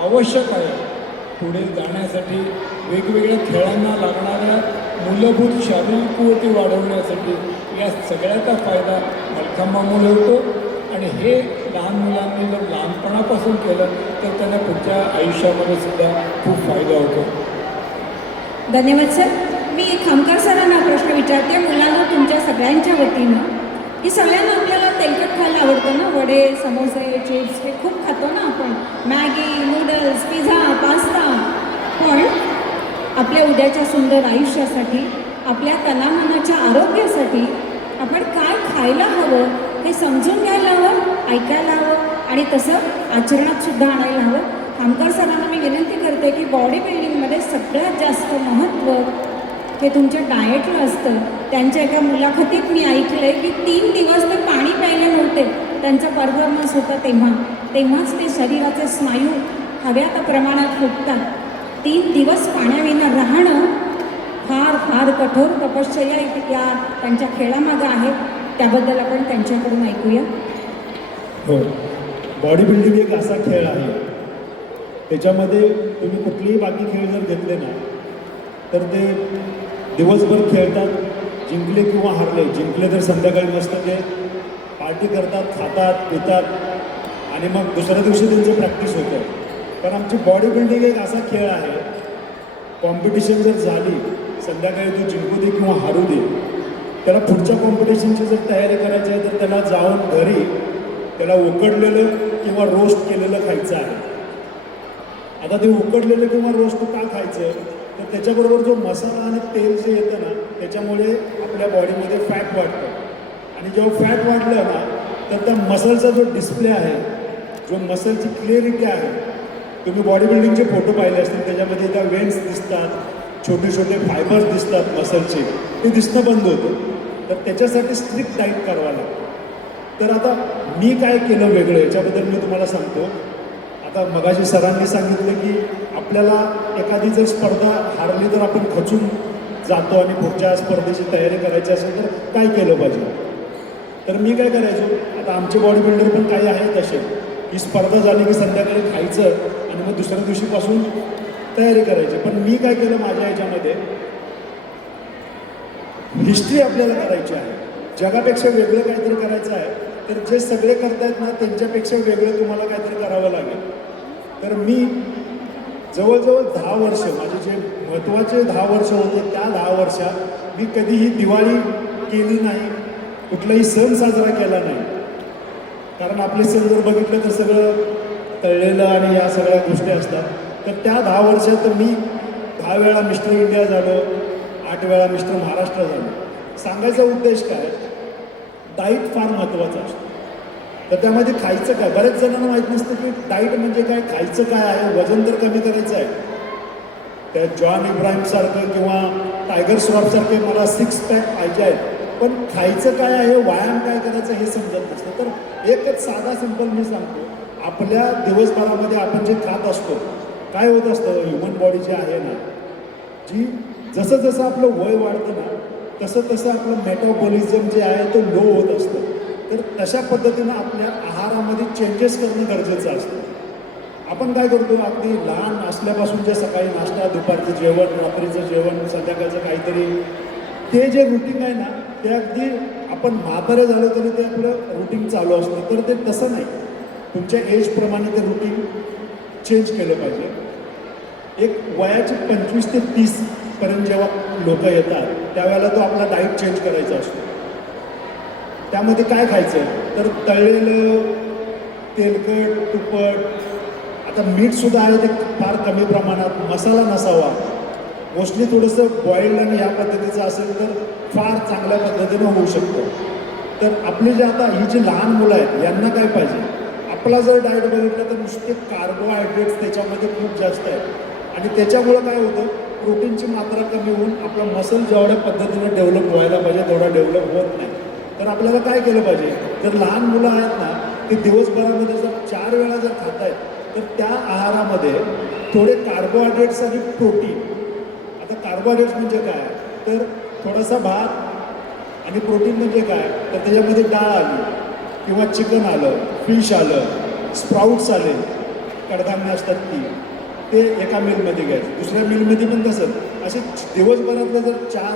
आवश्यक आहे पुढे जाण्यासाठी, वेगवेगळ्या खेळांना लागणाऱ्या मूलभूत शारीरिक कुवती वाढवण्यासाठी या सगळ्याचा फायदा मलखांबामुळे होतो. आणि हे लहान मुलांनी जर लहानपणापासून केलं तर त्यांना पुढच्या आयुष्यामध्ये सुद्धा खूप फायदा होतो. धन्यवाद सर. मी खामकर सरांना प्रश्न विचारते. मुलांना तुमच्या सगळ्यांच्या वतीनं की सगळ्यांना आपल्याला तेलकट खायला आवडतं ना, वडे, समोसे, चिप्स हे खूप खातो ना आपण, मॅगी, नूडल्स, पिझ्झा, पास्ता. पण आपल्या उद्याच्या सुंदर आयुष्यासाठी, आपल्या तनामनाच्या आरोग्यासाठी आपण काय खायला हवं हे समजून घ्यायला हवं, ऐकायला हवं आणि तसं आचरणात सुद्धा आणायला हवं. खामकर सरांना मी विनंती करते की बॉडी बिल्डिंगमध्ये सगळ्यात जास्त महत्त्व हे तुमच्या डाएटला असतं. त्यांच्या एका मुलाखतीत मी ऐकलं आहे की 3 दिवस ते पाणी प्यायले नव्हते. त्यांचा परफॉर्मन्स होता तेव्हाच ते शरीराचे स्नायू हव्या त्या प्रमाणात फुटतात. 3 दिवस पाण्याविना राहणं फार फार कठोर तपश्चर्या या त्यांच्या खेळामागं आहे. त्याबद्दल आपण त्यांच्याकडून ऐकूया. हो, बॉडी बिल्डिंग एक असा खेळ आहे, त्याच्यामध्ये तुम्ही कुठलेही बाकी खेळ जर घेतले ना तर ते दिवसभर खेळतात, जिंकले किंवा हारले. जिंकले तर संध्याकाळी मस्त ते पार्टी करतात, खातात, पितात आणि मग दुसऱ्या दिवशी त्यांचं प्रॅक्टिस होतं. पण आमची बॉडी बिल्डिंग एक असा खेळ आहे, कॉम्पिटिशन जर झाली संध्याकाळी तू जिंकू दे किंवा हरू दे, त्याला पुढच्या कॉम्पिटिशनची जर तयारी करायची आहे तर त्याला जाऊन घरी त्याला उकडलेलं किंवा रोस्ट केलेलं खायचं आहे. आता ते उकडलेलं किंवा रोस्ट का खायचं तर त्याच्याबरोबर जो मसाला आणि तेल जे येतं ना त्याच्यामुळे आपल्या बॉडीमध्ये फॅट वाढतं आणि जेव्हा फॅट वाढलं ना तर त्या मसलचा जो डिस्प्ले आहे, जो मसलची क्लिअरिटी आहे, तुम्ही बॉडी बिल्डिंगचे फोटो पाहिले असतील, त्याच्यामध्ये त्या वेन्स दिसतात, छोटे छोटे फायबर्स दिसतात मसलचे, ते दिसणं बंद होतं. तर त्याच्यासाठी स्ट्रिक्ट डाईट करावं लागतं. तर आता मी काय केलं वेगळं याच्याबद्दल मी तुम्हाला सांगतो. आता मगाशी सरांनी सांगितलं की आपल्याला एखादी जर स्पर्धा हारली तर आपण खचून जातो आणि पुढच्या स्पर्धेची तयारी करायची असेल तर काय केलं पाहिजे. तर मी काय करायचो, आता आमचे बॉडी बिल्डर पण काही आहेत असे की स्पर्धा झाली की संध्याकाळी खायचं आणि मग दुसऱ्या दिवशीपासून तयारी करायची. पण मी काय केलं माझ्या ह्याच्यामध्ये, हिस्ट्री आपल्याला करायची आहे, जगापेक्षा वेगळं काहीतरी करायचं आहे. तर जे सगळे करतायत ना त्यांच्यापेक्षा वेगळं तुम्हाला काहीतरी करावं लागेल. तर मी जवळजवळ 10 वर्ष, माझे जे महत्त्वाचे 10 वर्ष होते त्या 10 वर्षात मी कधीही दिवाळी केली नाही, कुठलाही सण साजरा केला नाही. कारण आपले सण जर बघितलं तर सगळं तळलेलं आणि या सगळ्या गोष्टी असतात. तर त्या 10 वर्षात मी 10 वेळा मिस्टर इंडिया झालो, 8 वेळा मिस्टर महाराष्ट्र झालो. सांगायचा उद्देश काय, डाईट फार महत्त्वाचा असतो. तर त्यामध्ये खायचं काय, बऱ्याच जणांना माहीत नसतं की डाईट म्हणजे काय, खायचं काय आहे. वजन तर कमी करायचं आहे, त्या जॉन इब्राहिमसारखं किंवा टायगर श्रॉफसारखे मला 6 पॅक पाहिजे आहेत, पण खायचं काय आहे, व्यायाम काय करायचं हे समजत नसतं. तर एकच साधा सिंपल मी सांगतो, आपल्या दिवसभरामध्ये आपण जे खात असतो काय होत असतं, ह्युमन बॉडी जी आहे ना, जी जसं जसं आपलं वय वाढतं ना तसं तसं आपलं मेटाबॉलिझम जे आहे तो लो होत असतं. तर तशा पद्धतीनं आपल्या आहारामध्ये चेंजेस करणं गरजेचं असतं. आपण काय करतो, अगदी लहान असल्यापासून जे सकाळी नाश्ता, दुपारचं जेवण, रात्रीचं जेवण, संध्याकाळचं काहीतरी, ते जे रुटीन आहे ना ते अगदी आपण म्हातारे झालो तरी ते आपलं रुटीन चालू असतं. तर ते तसं नाही, तुमच्या एजप्रमाणे ते रुटीन चेंज केलं पाहिजे. एक वयाची 25 ते 30 पर्यंत जेव्हा लोक येतात त्यावेळेला तो आपला डाईट चेंज करायचा असतो. त्यामध्ये काय खायचं तर तळलेलं, तेलकट, तुपट, आता मीठसुद्धा आहे ते फार कमी प्रमाणात, मसाला नसावा, मोस्टली थोडंसं बॉईल्ड आणि ह्या पद्धतीचं असेल तर फार चांगल्या पद्धतीनं होऊ शकतं. तर आपली जे आता ही जी लहान मुलं आहेत यांना काय पाहिजे, आपला जर डाएट बघितलं तर नुसते कार्बोहायड्रेट्स त्याच्यामध्ये खूप जास्त आहेत आणि त्याच्यामुळं काय होतं, प्रोटीनची मात्रा कमी होऊन आपला मसल जेवढ्या पद्धतीने डेव्हलप व्हायला पाहिजे तेवढा डेव्हलप होत नाही. तर आपल्याला काय केलं पाहिजे, जर लहान मुलं आहेत ना ते दिवसभरामध्ये जर 4 वेळा जर खात आहेत तर त्या आहारामध्ये थोडे कार्बोहायड्रेट्स आणि प्रोटीन. आता कार्बोहायड्रेट्स म्हणजे काय, तर थोडासा भात आणि प्रोटीन म्हणजे काय, तर त्याच्यामध्ये डाळ आली किंवा चिकन आलं, फिश आलं, स्प्राउट्स आले, कडधान्य असतात ती, ते एका मीलमध्ये घ्यायचं. दुसऱ्या मीलमध्ये पण तसंच. असे दिवसभरातले जर 4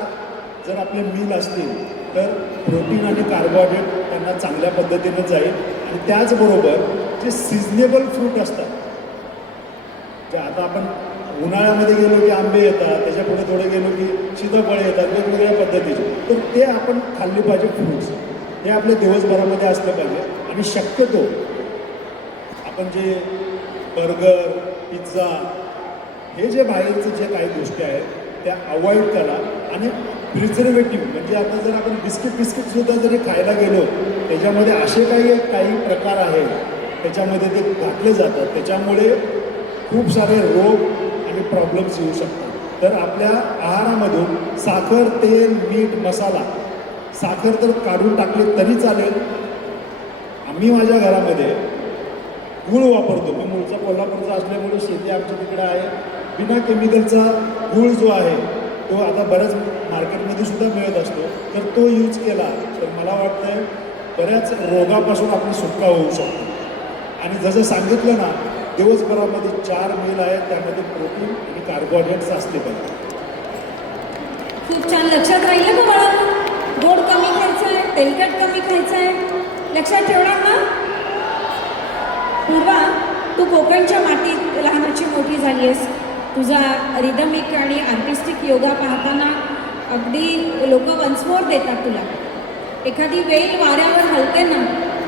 जर आपले मील असतील तर प्रोटीन आणि कार्बोहायड्रेट त्यांना चांगल्या पद्धतीनं जाईल. आणि त्याचबरोबर जे सिजनेबल फ्रूट असतात, जे आता आपण उन्हाळ्यामध्ये गेलो की आंबे येतात, त्याच्यापुढे थोडे गेलो की सीताफळे येतात, वेगवेगळ्या पद्धतीचे, तर ते आपण खाल्ले पाहिजे. फ्रूट्स हे आपल्या दिवसभरामध्ये असलं पाहिजे. आणि शक्यतो आपण जे बर्गर, पिझ्झा, हे जे बाहेरचे जे काही गोष्टी आहेत त्या अवॉइड करा. आणि प्रिझर्वेटिव्ह म्हणजे आता जर आपण बिस्किटसुद्धा जरी खायला गेलो त्याच्यामध्ये असे काही प्रकार आहेत त्याच्यामध्ये ते घातले जातात, त्याच्यामुळे खूप सारे रोग आणि प्रॉब्लेम्स येऊ शकतात. तर आपल्या आहारामधून साखर, तेल, मीठ, मसाला, साखर तर काढून टाकले तरी चालेल. आम्ही माझ्या घरामध्ये गूळ वापरतो. मी मूळचा कोल्हापूरचा असल्यामुळे शेती आमच्या तिकडे आहे. बिना केमिकलचा गूळ जो आहे तो आता बऱ्याच मार्केटमध्ये सुद्धा मिळत असतो. तर तो यूज केला तर मला वाटतं बऱ्याच रोगापासून आपली सुटका होऊ शकते. आणि जसं सांगितलं ना, दिवसभरामध्ये 4 मील आहेत, त्यामध्ये प्रोटीन आणि कार्बोहायड्रेट्स असले पाहिजे. खूप छान. लक्षात राहिलं का बाळांनो? गोड कमी खायचं आहे, तेलकट कमी खायचं आहे, लक्षात ठेवणार ना? पूर्वा, तू कोकणच्या मातीत लहानाची मोठी झाली आहेस. तुझा रिदमिक आणि आर्टिस्टिक योगा पाहताना अगदी लोक वन्समोर देतात तुला. एखादी वेल वाऱ्यावर हलते ना,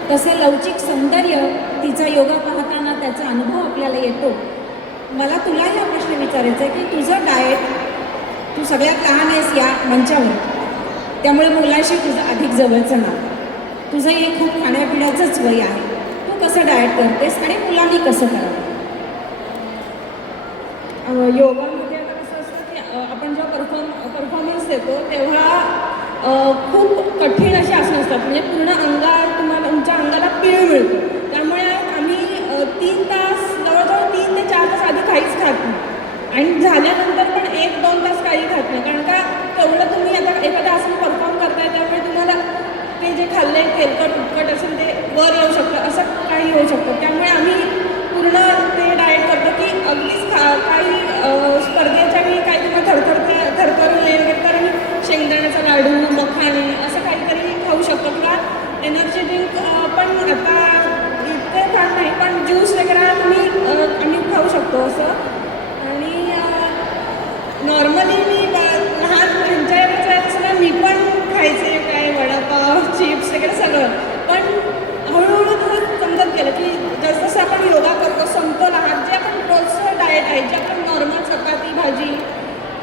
तसं लवचिक सौंदर्य तिचा योगा पाहताना त्याचा अनुभव आपल्याला येतो. मला तुला हा प्रश्न विचारायचा आहे की तुझं डाएट, तू सगळ्यात लहान आहेस या मंचावर, त्यामुळे मुलाशी तुझं अधिक जवळचं नाव, तुझं हे खूप खाण्यापिण्याचंच वय आहे. तू कसं डाएट करतेस आणि मुलांनी कसं करावं? योगामध्ये आता कसं असतं की आपण जेव्हा परफॉर्मन्स देतो तेव्हा खूप कठीण अशी आसनं असतात. म्हणजे पूर्ण तुमच्या अंगाला पीळ मिळतो. त्यामुळे आम्ही 3 तास, जवळजवळ 3 ते 4 तास आधी काहीच खात नाही. आणि झाल्यानंतर पण 1-2 तास काही खात नाही. कारण का तेवढं तुम्ही आता एखादं आसन परफॉर्म करताय, त्यामुळे तुम्हाला ते जे खाल्ले तेलकट उटकट असेल ते वर येऊ शकतं, असं काही होऊ शकतं. त्यामुळे आम्ही पूर्ण ते डाएट करतो की अगदीच काही स्पर्धेच्या वेळी काही तुम्हाला थरथरू नये वगैरे, तर आम्ही शेंगदाण्याचा लाडू, मखाणे असं काहीतरी खाऊ शकतो. किंवा एनर्जी ड्रिंक पण आता इतके खात नाही, पण ज्यूस वगैरे आम्ही खाऊ शकतो असं. आणि नॉर्मली मी लहान ह्यांच्या असं ना, मी पण खायचे काय वडापाव, चिप्स वगैरे सगळं. पण हळूहळू थोडं समजत गेलं की जसजसं आपण योगा करतो, समतोल आहार, जे आपण रोजचं डाएट आहे, जे आपण नॉर्मल चपाती, भाजी,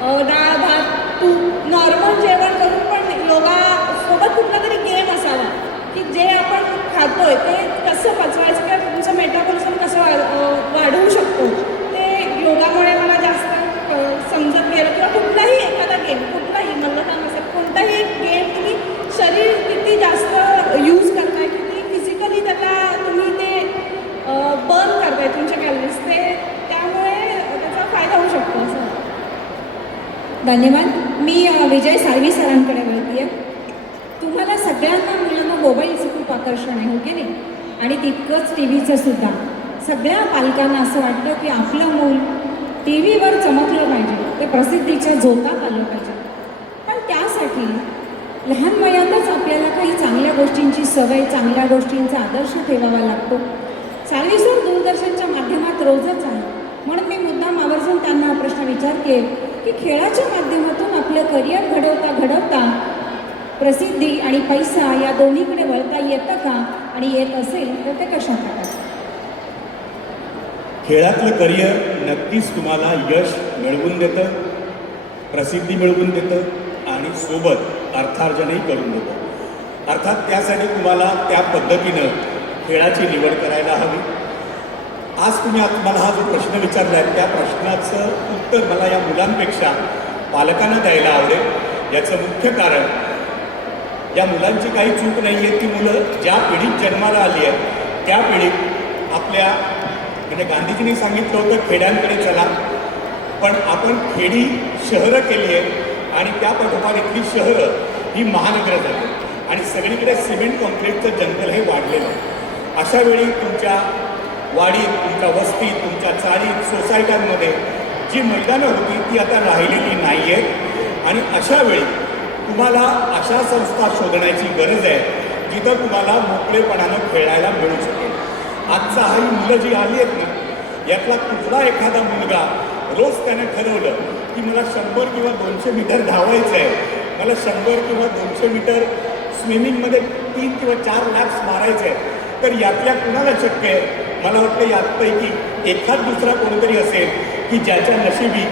डाळ, भात, तूप, नॉर्मल जेवण करून पण योगासोबत कुठला तरी गेम असावा की जे आपण खातोय ते कसं पचवायचं किंवा तुमचं मेटाबॉलिझम कसं वाढवू शकतो, ते योगामुळे मला जास्त समजत गेलं. किंवा कुठलाही एखादा गेम, कुठलाही मल्लखांब असेल, कोणताही एक गेम तुम्ही शरीर किती जास्त यूज करताय, किती फिजिकली त्याला तुम्ही ते बर्न करताय तुमच्या कॅलरीज, ते त्यामुळे त्याचा फायदा होऊ शकतो असं. धन्यवाद. मी विजय साळवी सरांकडे वळते आहे. तुम्हाला सगळ्यांना मुलांना मोबाईलचं खूप आकर्षण आहे, हो की नाही? आणि तितकंच टी व्हीचं सुद्धा. सगळ्या पालकांना असं वाटतं की आपलं मूल टी व्हीवर चमकलं पाहिजे, ते प्रसिद्धीच्या झोतात आलं पाहिजे. पण त्यासाठी लहान वयातच आपल्याला काही चांगल्या गोष्टींची सवय, चांगल्या गोष्टींचा आदर्श ठेवावा लागतो. साळवी सर दूरदर्शनच्या माध्यमात रोजच आहे, म्हणून मी मुद्दाम आवर्जून त्यांना हा प्रश्न विचारते की खेळाच्या माध्यमातून आपलं करिअर घडवता प्रसिद्धी आणि पैसा या दोन्हीकडे वळता येतं का? आणि येत असेल तर ते कशा प्रकारे? खेळातलं करिअर नक्कीच तुम्हाला यश मिळवून देतं, प्रसिद्धी मिळवून देतं आणि सोबत अर्थार्जनही करून देतं. अर्थात त्यासाठी तुम्हाला त्या पद्धतीनं खेळाची निवड करायला हवी. आज तुम्ही मला हा जो प्रश्न विचारला आहे त्या प्रश्नाचं उत्तर मला या मुलांपेक्षा पालकांना द्यायला आवडेल. याचं मुख्य कारण या मुलांची काही चूक नाही आहे. ती मुलं ज्या पिढीत जन्माला आली आहे त्या पिढीत आपल्या म्हणजे गांधीजींनी सांगितलं होतं खेड्यांकडे चला, पण आपण खेडी शहरं केली आहे आणि त्या पाठोपाठ इथली शहरं ही महानगरं झाली आणि सगळीकडे सिमेंट कॉन्क्रीटचं जंगल हे वाढलेलं आहे. अशा वेळी तुमच्या वाडीत, तुमच्या वस्तीत, तुमच्या चाळीत, सोसायट्यांमध्ये जी मैदानं होती ती आता राहिलेली नाही आहेत आणि अशा वेळी तुम्हाला अशा संस्था शोधण्याची गरज आहे जिथं तुम्हाला मोकळेपणानं खेळायला मिळू शकेल. आजचा ही मुलं जी आली आहेत ना यातला कुठला एखादा मुलगा रोज त्याने ठरवलं की मला 100 किंवा 200 मीटर धावायचं आहे, मला 100 किंवा 200 मीटर स्विमिंगमध्ये 3 किंवा 4 लॅप्स मारायचे आहे, तर यातल्या कुणाला शक्य आहे? मला वाटतं यापैकी एखाद दुसरा कोणीतरी असेल की ज्याच्या नशिबी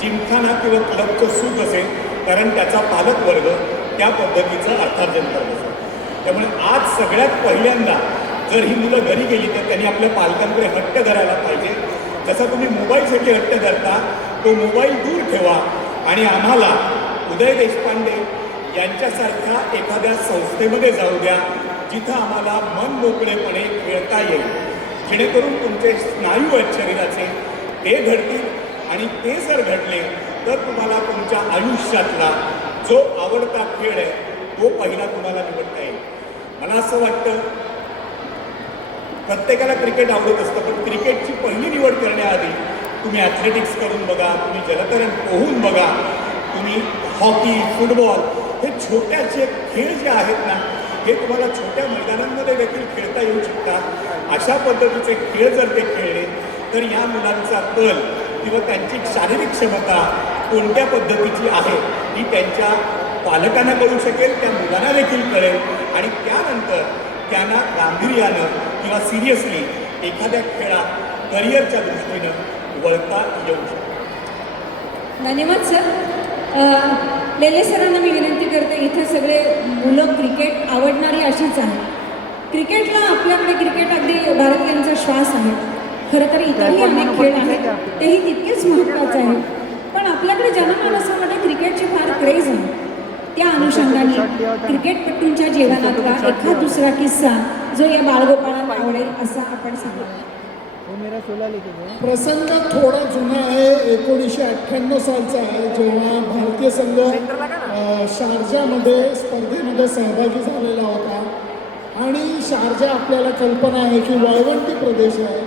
जिमखाना किंवा क्लबचं सुख असेल, कारण त्याचा पालक वर्ग त्या पद्धतीचं अर्थार्जन करत असेल. त्यामुळे आज सगळ्यात पहिल्यांदा जर ही मुलं घरी गेली तर त्यांनी आपल्या पालकांकडे हट्ट धरायला पाहिजे. जसा तुम्ही मोबाईलसाठी हट्ट धरता तो मोबाईल दूर ठेवा आणि आम्हाला उदय देशपांडे यांच्यासारख्या एखाद्या संस्थेमध्ये जाऊ द्या जिथं आम्हाला मन मोकळेपणे खेळता येईल, जेणेकरून तुमचे स्नायू आहेत शरीराचे ते घडतील आणि ते जर घडले तर तुम्हाला तुमच्या आयुष्यातला जो आवडता खेळ आहे तो पहिला तुम्हाला निवडता येईल. मला असं वाटतं प्रत्येकाला क्रिकेट आवडत असतं, पण क्रिकेटची पहिली निवड करण्याआधी तुम्ही ॲथलेटिक्स करून बघा, तुम्ही जलतरण पोहून बघा, तुम्ही हॉकी, फुटबॉल हे छोट्याचे खेळ जे आहेत ना हे तुम्हाला छोट्या मैदानांमध्ये देखील खेळता येऊ शकतात. अशा पद्धतीचे खेळ जर ते खेळले तर या मुलांचा कल किंवा त्यांची शारीरिक क्षमता कोणत्या पद्धतीची आहे ही त्यांच्या पालकांना कळू शकेल, त्या मुलांना देखील कळेल आणि त्यानंतर त्यांना गांभीर्यानं किंवा सिरियसली एखाद्या खेळात करिअरच्या दृष्टीनं वळता येऊ शकतं. धन्यवाद सर. लेले सरांना मी विनंती करते, इथे सगळे मुलं क्रिकेट आवडणारी अशीच आहे. क्रिकेटला आपल्याकडे क्रिकेट अगदी भारतीयांचा श्वास आहे. खरं तर इतरही अनेक खेळ आहेत तेही तितकेच महत्त्वाचे आहे, पण आपल्याकडे जनमानसामध्ये क्रिकेटची फार क्रेज आहे. त्या अनुषंगाने क्रिकेटपट्टूंच्या जीवनातला एखाद दुसरा किस्सा जो या बाळगोपाळांना आवडेल असा आपण सांगू. प्रसंग थोडा जुना आहे, 1998 सालचा आहे, जेव्हा भारतीय संघ शारजामध्ये स्पर्धेमध्ये सहभागी झालेला होता. आणि शारजा आपल्याला कल्पना आहे की वाळवंटी प्रदेश आहे,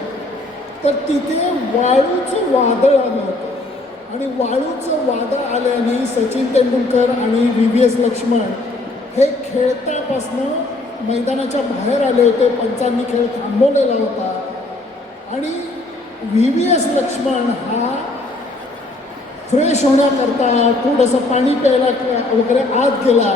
तर तिथे वाळूचं वादळ आलं होतं आणि वाळूचं वादळ आल्याने सचिन तेंडुलकर आणि VVS लक्ष्मण हे खेळतापासनं मैदानाच्या बाहेर आले होते. पंचांनी खेळ थांबवलेला होता आणि VVS लक्ष्मण हा फ्रेश होण्याकरता थोडंसं पाणी प्यायला वगैरे आत गेला.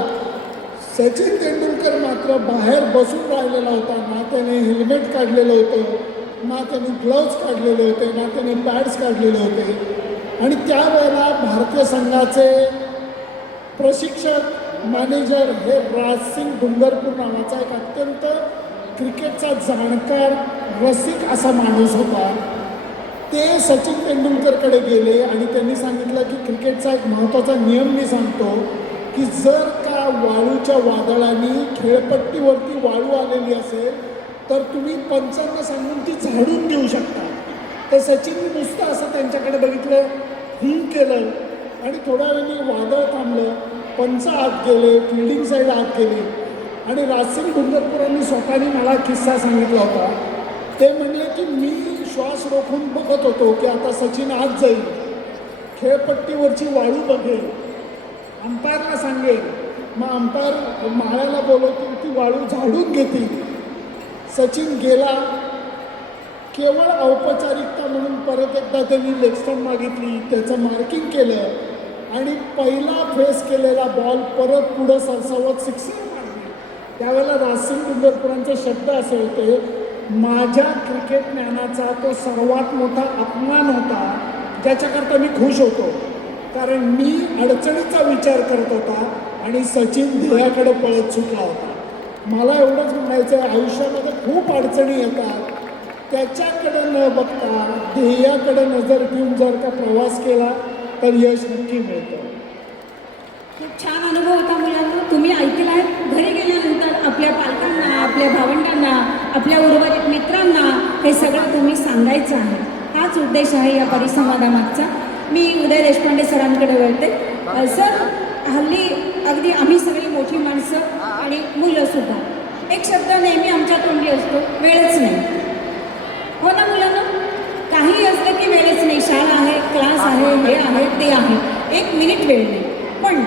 सचिन तेंडुलकर मात्र बाहेर बसून राहिलेला होता. ना त्याने हेल्मेट काढलेलं होतं, ना त्याने ग्लव्ज काढलेले होते, ना त्याने पॅड्स काढलेले होते. आणि त्यावेळेला भारतीय संघाचे प्रशिक्षक मॅनेजर हे राजसिंग डुंगरपूर नावाचा एक अत्यंत क्रिकेटचा जाणकार रसिक असा माणूस होता. ते सचिन तेंडुलकरकडे गेले आणि त्यांनी सांगितलं की क्रिकेटचा एक महत्त्वाचा नियम मी सांगतो की जर का वाळूच्या वादळाने खेळपट्टीवरती वाळू आलेली असेल तर तुम्ही पंचांना सांगून ती झाडून घेऊ शकता. तर सचिनने नुसतं असं त्यांच्याकडे बघितलं, केलं आणि थोड्या वेळाने वादळ थांबलं. पंच आत गेले, फिल्डिंग साईड आत गेली आणि राजसिंग डुंगरपुरांनी स्वतःने मला किस्सा सांगितला होता. ते म्हणले की मी श्वास रोखून बघत होतो की आता सचिन आत जाईल, खेळपट्टीवरची वाळू बघेल, अंपायरला सांगेल, मग अंपायर माळ्याला बोलवतील, ती वाळू झाडून घेतील. सचिन गेला. केवळ औपचारिकता म्हणून परत एकदा त्यांनी लेगस्टंप मागितली, त्याचं मार्किंग केलं आणि पहिला फेस केलेला बॉल परत पुढं सरसावत सिक्सर मारली. त्यावेळेला राजसिंग डुंगरपुरांचे शब्द असे होते, माझ्या क्रिकेट ज्ञानाचा तो सर्वात मोठा अपमान होता ज्याच्याकरता मी खुश होतो, कारण मी अडचणीचा विचार करत होता आणि सचिन ध्येयाकडे पळत सुटला होता. मला एवढंच म्हणायचं आहे, आयुष्यामध्ये खूप अडचणी येतात, त्याच्याकडे न बघता ध्येयाकडे नजर ठेवून जर का प्रवास केला तर यश नक्की मिळतं. खूप छान अनुभव होता मुलांना. तुम्ही ऐकला आहे, घरी गेल्यानंतर आपल्या पालकांना, आपल्या भावंडांना, आपल्या उर्वरित मित्रांना हे सगळं तुम्ही सांगायचं आहे. हाच उद्देश आहे या परिसंवादामागचा. मी उदय देशपांडे सरांकडे वळते. सर, हल्ली अगदी आम्ही सगळी मोठी माणसं आणि मुलंसुद्धा एक शब्द नेहमी आमच्या तोंडी असतो, वेळच नाही. हो ना मुलांना? काही असलं की वेळच नाही. शाळा आहे, क्लास आहे, हे आहे, ते आहे, 1 मिनिट वेळ नाही. पण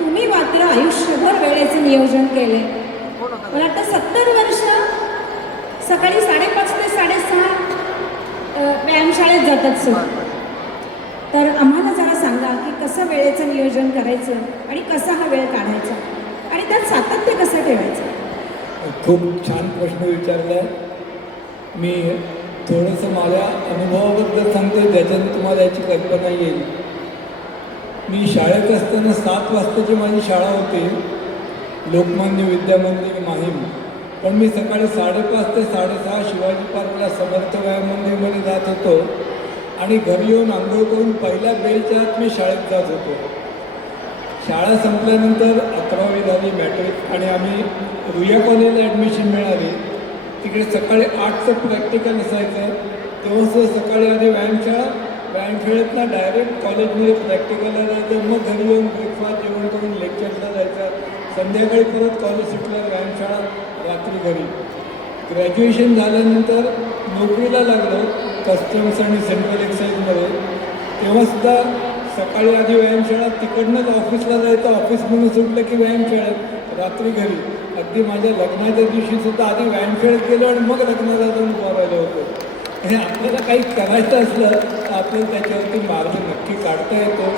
तुम्ही मात्र आयुष्यभर वेळेचं नियोजन केलं आहे. मला वाटतं 70 वर्ष सकाळी 5:30 ते 6:30 व्यायामशाळेत जातात सर. तर आम्हाला जरा सांगा की कसं वेळेचं नियोजन करायचं आणि कसा हा वेळ काढायचा आणि त्यात सातत्य कसं ठेवायचं. खूप छान प्रश्न विचारला आहे. मी थोडंसं माझ्या अनुभवाबद्दल सांगतो, ज्याच्यानं तुम्हाला याची कल्पना येईल. मी शाळेत असताना 7 वाजताची माझी शाळा होती, लोकमान्य विद्यामंदिर माहीम. पण मी सकाळी 5:30 ते 6:30 शिवाजी पार्कला समर्थ व्यायाम मंदिरमध्ये जात होतो आणि घरी येऊन आंघोळ करून पहिल्या बेलच्या आत मी शाळेत जात होतो. शाळा संपल्यानंतर 11वी झाली, मॅट्रिक, आणि आम्ही रुईया कॉलेजला ॲडमिशन मिळाली. तिकडे सकाळी 8चं प्रॅक्टिकल असायचं. तेव्हा सुद्धा सकाळी आधी व्यायामशाळेतनं डायरेक्ट कॉलेजमध्ये प्रॅक्टिकलला जायचं, मग घरी येऊन ब्रेकफास्ट जेवण करून लेक्चरला जायचं, संध्याकाळी परत कॉलेज सुटल्यावर व्यायामशाळा, रात्री घरी. ग्रॅज्युएशन झाल्यानंतर नोकरीला लागलो कस्टम्स आणि सेंट्रल एक्साईजमध्ये. तेव्हासुद्धा सकाळी आधी व्यायामशाळा, तिकडनंच ऑफिसला जायचं, ऑफिसमधून सुटलं की व्यायामशाळेत, रात्री घरी. अगदी माझ्या लग्नाच्या दिवशीसुद्धा आधी व्यायामशाळेत गेलो आणि मग लग्नाला जाऊन बोलायला होतो. हे आपल्याला काही करायचं असलं तर आपल्याला त्याच्यावरती मार्ग नक्की काढता येतो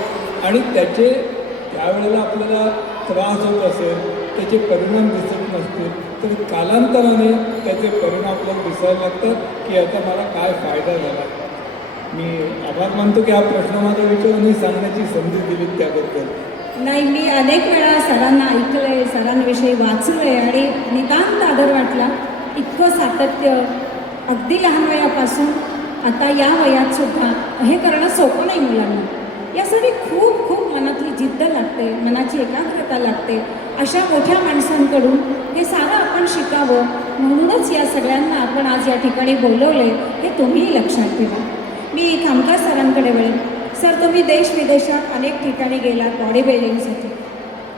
आणि त्यावेळेला आपल्याला त्रास होत असेल, त्याचे परिणाम दिसत नसतील, तर कालांतराने त्याचे परिणाम आपल्याला दिसायला लागतात की आता मला काय फायदा झाला. मी आभार मानतो की हा प्रश्न माझा विचारून सांगण्याची संधी दिली त्याबद्दल. नाही, मी अनेक वेळा सरांना ऐकलं आहे, सरांविषयी वाचलं आहे आणि नितांत आदर वाटला. इतकं सातत्य अगदी लहान वयापासून आता या वयातसुद्धा हे करणं सोपं नाही मुलांना. यासाठी खूप खूप मनातली जिद्द लागते, मनाची एकाग्रता लागते. अशा मोठ्या माणसांकडून हे सारं आपण शिकावं, म्हणूनच या सगळ्यांना आपण आज या ठिकाणी बोलवले, हे तुम्हीही लक्षात ठेवा. मी खामकर सरांकडे वळेन. सर, तुम्ही देश विदेशात अनेक ठिकाणी गेलात बॉडी बिल्डिंगसाठी.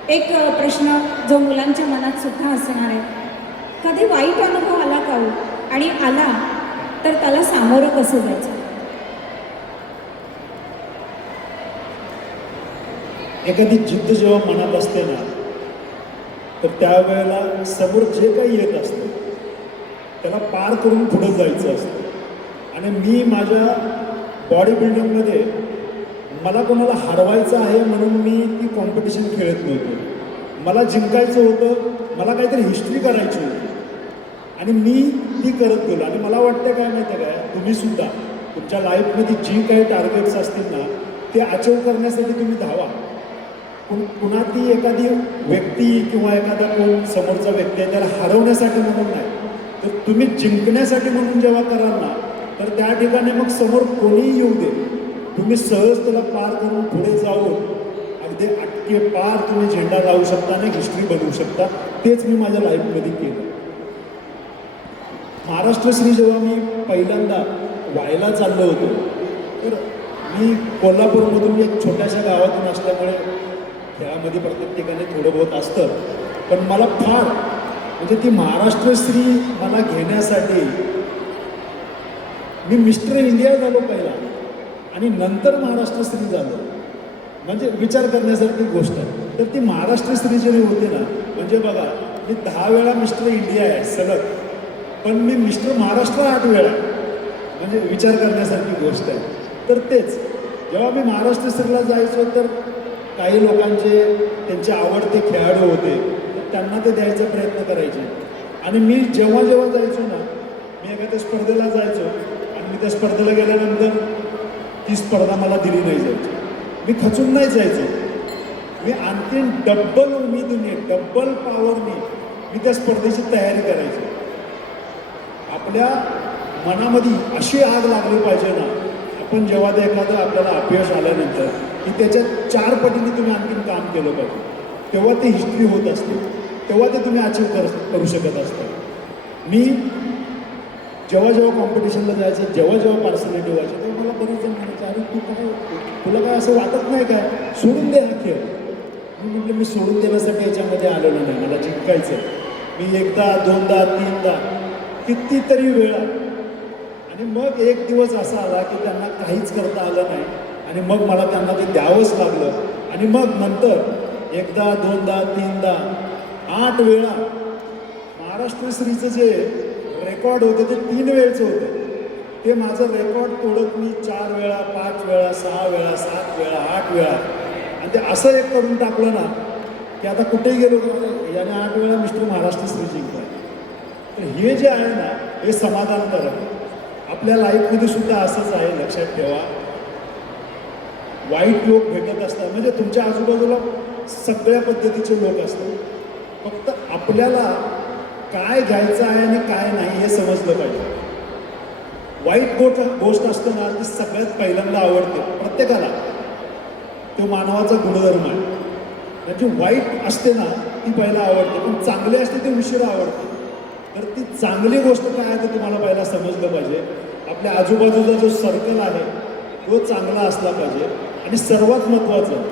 एक प्रश्न जो मुलांच्या मनात सुद्धा असणार आहे, कधी वाईट अनुभव आला का हो? आणि आला तर त्याला सामोरं कसं जायचं? एखादी जिद्द जेव्हा मनात असते ना, तर त्यावेळेला समोर जे काही येत असतं त्याला पार करून पुढे जायचं असतं. आणि मी माझ्या बॉडी बिल्डिंगमध्ये मला कोणाला हरवायचं आहे म्हणून मी ती कॉम्पिटिशन खेळत नव्हतो. मला जिंकायचं होतं, मला काहीतरी हिस्ट्री करायची होती आणि मी ती करत गेलो. आणि मला वाटतं काय माहिती आहे काय, तुम्हीसुद्धा तुमच्या लाईफमध्ये जी काही टार्गेट्स असतील ना, ते अचीव करण्यासाठी तुम्ही धावा. पुन्हा ती एखादी व्यक्ती किंवा एखादा कोण समोरचा व्यक्ती आहे त्याला हरवण्यासाठी म्हणून नाही, तर तुम्ही जिंकण्यासाठी म्हणून जेव्हा कराल ना, तर त्या ठिकाणी मग समोर कोणीही येऊ दे, तुम्ही सहज त्याला पार करून पुढे जाऊन अगदी अटके पार तुम्ही झेंडा लावू शकता आणि हिस्ट्री बनवू शकता. तेच मी माझ्या लाईफमध्ये केलं. महाराष्ट्रश्री जेव्हा मी पहिल्यांदा व्हायला चाललो होतो, तर मी कोल्हापूरमधून एक छोट्याशा गावातून असल्यामुळे खेळामध्ये प्रत्येक ठिकाणी थोडं बहुत असतं. पण मला फार म्हणजे ती महाराष्ट्रश्री मला घेण्यासाठी मी मिस्टर इंडिया झालो पहिला आणि नंतर महाराष्ट्रश्री झालो. म्हणजे विचार करण्यासारखी गोष्ट आहे. तर ती महाराष्ट्रश्री जरी होती ना, म्हणजे बघा, मी 10 वेळा मिस्टर इंडिया आहे सलग, पण मी मिस्टर महाराष्ट्र 8 वेळा, म्हणजे विचार करण्यासारखी गोष्ट आहे. तर तेच जेव्हा मी महाराष्ट्रश्रीला जायचो तर काही लोकांचे त्यांचे आवडते खेळाडू होते, तर त्यांना ते द्यायचा प्रयत्न करायचे. आणि मी जेव्हा जायचो ना, मी एखाद्या स्पर्धेला जायचो आणि मी त्या स्पर्धेला गेल्यानंतर ती स्पर्धा मला दिली नाही जायची, मी खचून नाही जायचो. मी आणखीन डब्बल उमेदीने, डब्बल पॉवरने मी त्या स्पर्धेची तयारी करायची. आपल्या मनामध्ये अशी आग लागली पाहिजे ना, आपण जेव्हा ते एखादं आपल्याला अपयश आल्यानंतर की त्याच्या 4 पटीने तुम्ही आणखीन काम केलं पाहिजे, तेव्हा ते हिस्ट्री होत असते, तेव्हा ते तुम्ही अचीव करू शकत असता. मी जेव्हा कॉम्पिटिशनला जायचं, जेव्हा पार्सलिटी व्हायची, तेव्हा मला बरेच जण म्हणायचे, अरे तुला काय असं वाटत नाही काय, सोडून दे हा खेळ. मी म्हटलं मी सोडून देण्यासाठी याच्यामध्ये आलेलो नाही, मला जिंकायचं. मी एकदा, दोनदा, तीनदा, कितीतरी वेळा, आणि मग एक दिवस असा आला की त्यांना काहीच करता आलं नाही आणि मग मला त्यांना ते द्यावंच लागलं. आणि मग नंतर एकदा, दोनदा, तीनदा, 8 वेळा महाराष्ट्र श्रीचं जे रेकॉर्ड होतं ते 3 वेळचं होतं. ते माझं रेकॉर्ड तोडत मी 4 वेळा, 5 वेळा, 6 वेळा, 7 वेळा, 8 वेळा, आणि ते असं एक करून टाकलं ना की आता कुठेही गेलो याने 8 वेळा मिस्टर महाराष्ट्र श्री जिंकला. तर हे जे आहे ना, हे समाधानकारक. आपल्या लाईफमध्ये सुद्धा असंच आहे, लक्षात ठेवा. वाईट लोक भेटत असतात, म्हणजे तुमच्या आजूबाजूला सगळ्या पद्धतीचे लोक असतात. फक्त आपल्याला काय घ्यायचं आहे आणि काय नाही हे समजलं पाहिजे. वाईट गोष्ट असते ना, ती सगळ्यात पहिल्यांदा आवडते प्रत्येकाला. तो मानवाचा गुणधर्म आहे. म्हणजे वाईट असते ना ती पहिला आवडते, पण चांगली असते ती उशिरा आवडते. तर ती चांगली गोष्ट काय आहे ते तुम्हाला पहिला समजलं पाहिजे. आपल्या आजूबाजूचा जो सर्कल आहे तो चांगला असला पाहिजे. आणि सर्वात महत्त्वाचं,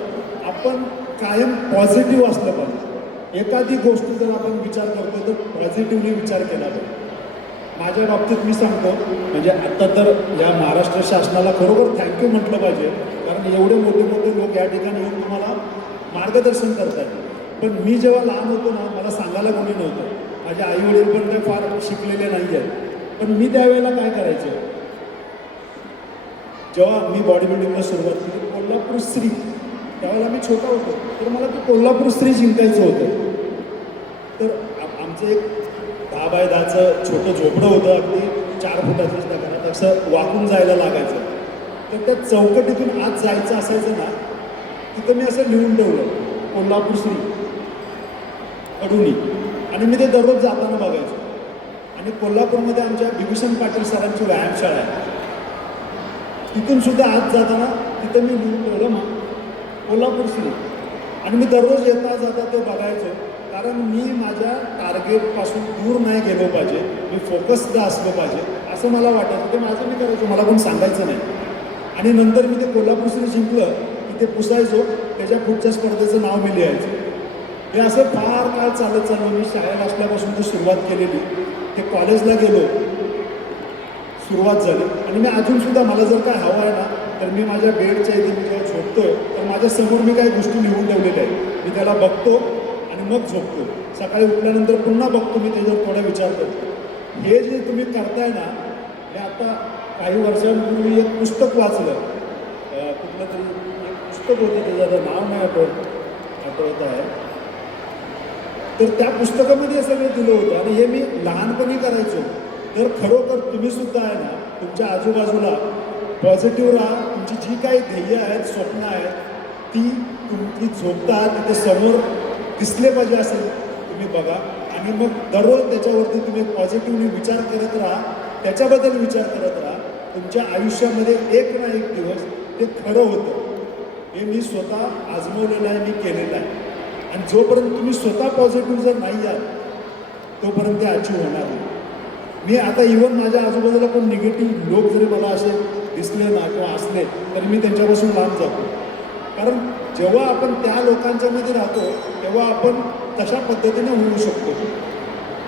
आपण कायम पॉझिटिव्ह असलं पाहिजे. एखादी गोष्ट जर आपण विचार करतो तर पॉझिटिव्हली विचार केला पाहिजे. माझ्या बाबतीत मी सांगतो, म्हणजे आत्ता तर या महाराष्ट्र शासनाला खरोखर थँक्यू म्हटलं पाहिजे, कारण एवढे मोठे लोक या ठिकाणी येऊन तुम्हाला मार्गदर्शन करतात. पण मी जेव्हा लहान होतो ना, मला सांगायला कोणी नव्हतं. माझे आईवडील पण ते फार शिकलेले नाही आहेत. पण मी त्यावेळेला काय करायचं, जेव्हा मी बॉडी बिल्डिंगला सुरुवात केली, कोल्हापूर स्त्री, त्यावेळेला मी छोटा होतो, तर मला ते कोल्हापूर स्त्री जिंकायचं होतं. तर आमचं एक 10 बाय 10चं छोटं झोपडं होतं, अगदी 4 फुटाचंच त्या घरात, असं वाकून जायला लागायचं. तर त्या चौकटीतून आत जायचं असायचं ना, तिथं मी असं लिहून ठेवलं, कोल्हापूर श्री कडुली, आणि मी ते दररोज जाताना बघायचो. आणि कोल्हापूरमध्ये आमच्या बिभूषण पाटील सरांची व्यायामशाळा आहे, तिथून सुद्धा आत जाताना तिथं मी लिहून ठेवलं मग कोल्हापूर श्री. आणि मी दररोज येता जाता ते बघायचो, कारण मी माझ्या टार्गेटपासून दूर नाही गेलो पाहिजे, मी फोकस्ड असलो पाहिजे असं मला वाटायचं. ते माझं मी करायचो, मला कोण सांगायचं नाही. आणि नंतर मी ते कोल्हापूर श्री जिंकलं की ते पुसायचो, त्याच्या पुढच्या स्पर्धेचं नाव मी लिहायचं. हे असं फार काळ चालत चाललं. मी शाळेला असल्यापासून तर सुरुवात केलेली, ते कॉलेजला गेलो, सुरुवात झाली. आणि मी अजूनसुद्धा मला जर काय हवं आहे ना, तर मी माझ्या बेडच्या इथे मी जेव्हा झोपतोय तर माझ्यासमोर मी काही गोष्टी लिहून ठेवलेल्या आहेत. मी त्याला बघतो आणि मग झोपतो. सकाळी उठल्यानंतर पुन्हा बघतो, मी त्याच्यावर थोडा विचार करतो. हे जे तुम्ही करताय ना, हे आता काही वर्षांपूर्वी एक पुस्तक वाचलं, कुठलं तरी एक पुस्तक होतं, त्याचं नाव नाही आठवत आहे. तर त्या पुस्तकामध्ये हे सगळं दिलं होतं आणि हे मी लहानपणी करायचो. तर खरोखर तुम्ही सुद्धा आहे ना, तुमच्या आजूबाजूला पॉझिटिव्ह राहा. तुमची जी काही ध्येय आहेत, स्वप्न आहेत, ती तुमची झोपता तिथे समोर दिसले पाहिजे असेल तुम्ही बघा. आणि मग दररोज त्याच्यावरती तुम्ही पॉझिटिव्हली विचार करत राहा, त्याच्याबद्दल विचार करत राहा. तुमच्या आयुष्यामध्ये एक ना एक दिवस ते खरं होतं. हे मी स्वतः आजमावलेलं आहे, मी केलेलं आहे. आणि जोपर्यंत तुम्ही स्वतः पॉझिटिव्ह जर नाही आहात तोपर्यंत ते अचीव होणार नाही. मी आता इव्हन माझ्या आजूबाजूला कोण निगेटिव्ह लोक जरी मला असे दिसले ना किंवा असले तरी मी त्यांच्यापासून लांब जातो. कारण जेव्हा आपण त्या लोकांच्यामध्ये राहतो तेव्हा आपण तशा पद्धतीने होऊ शकतो.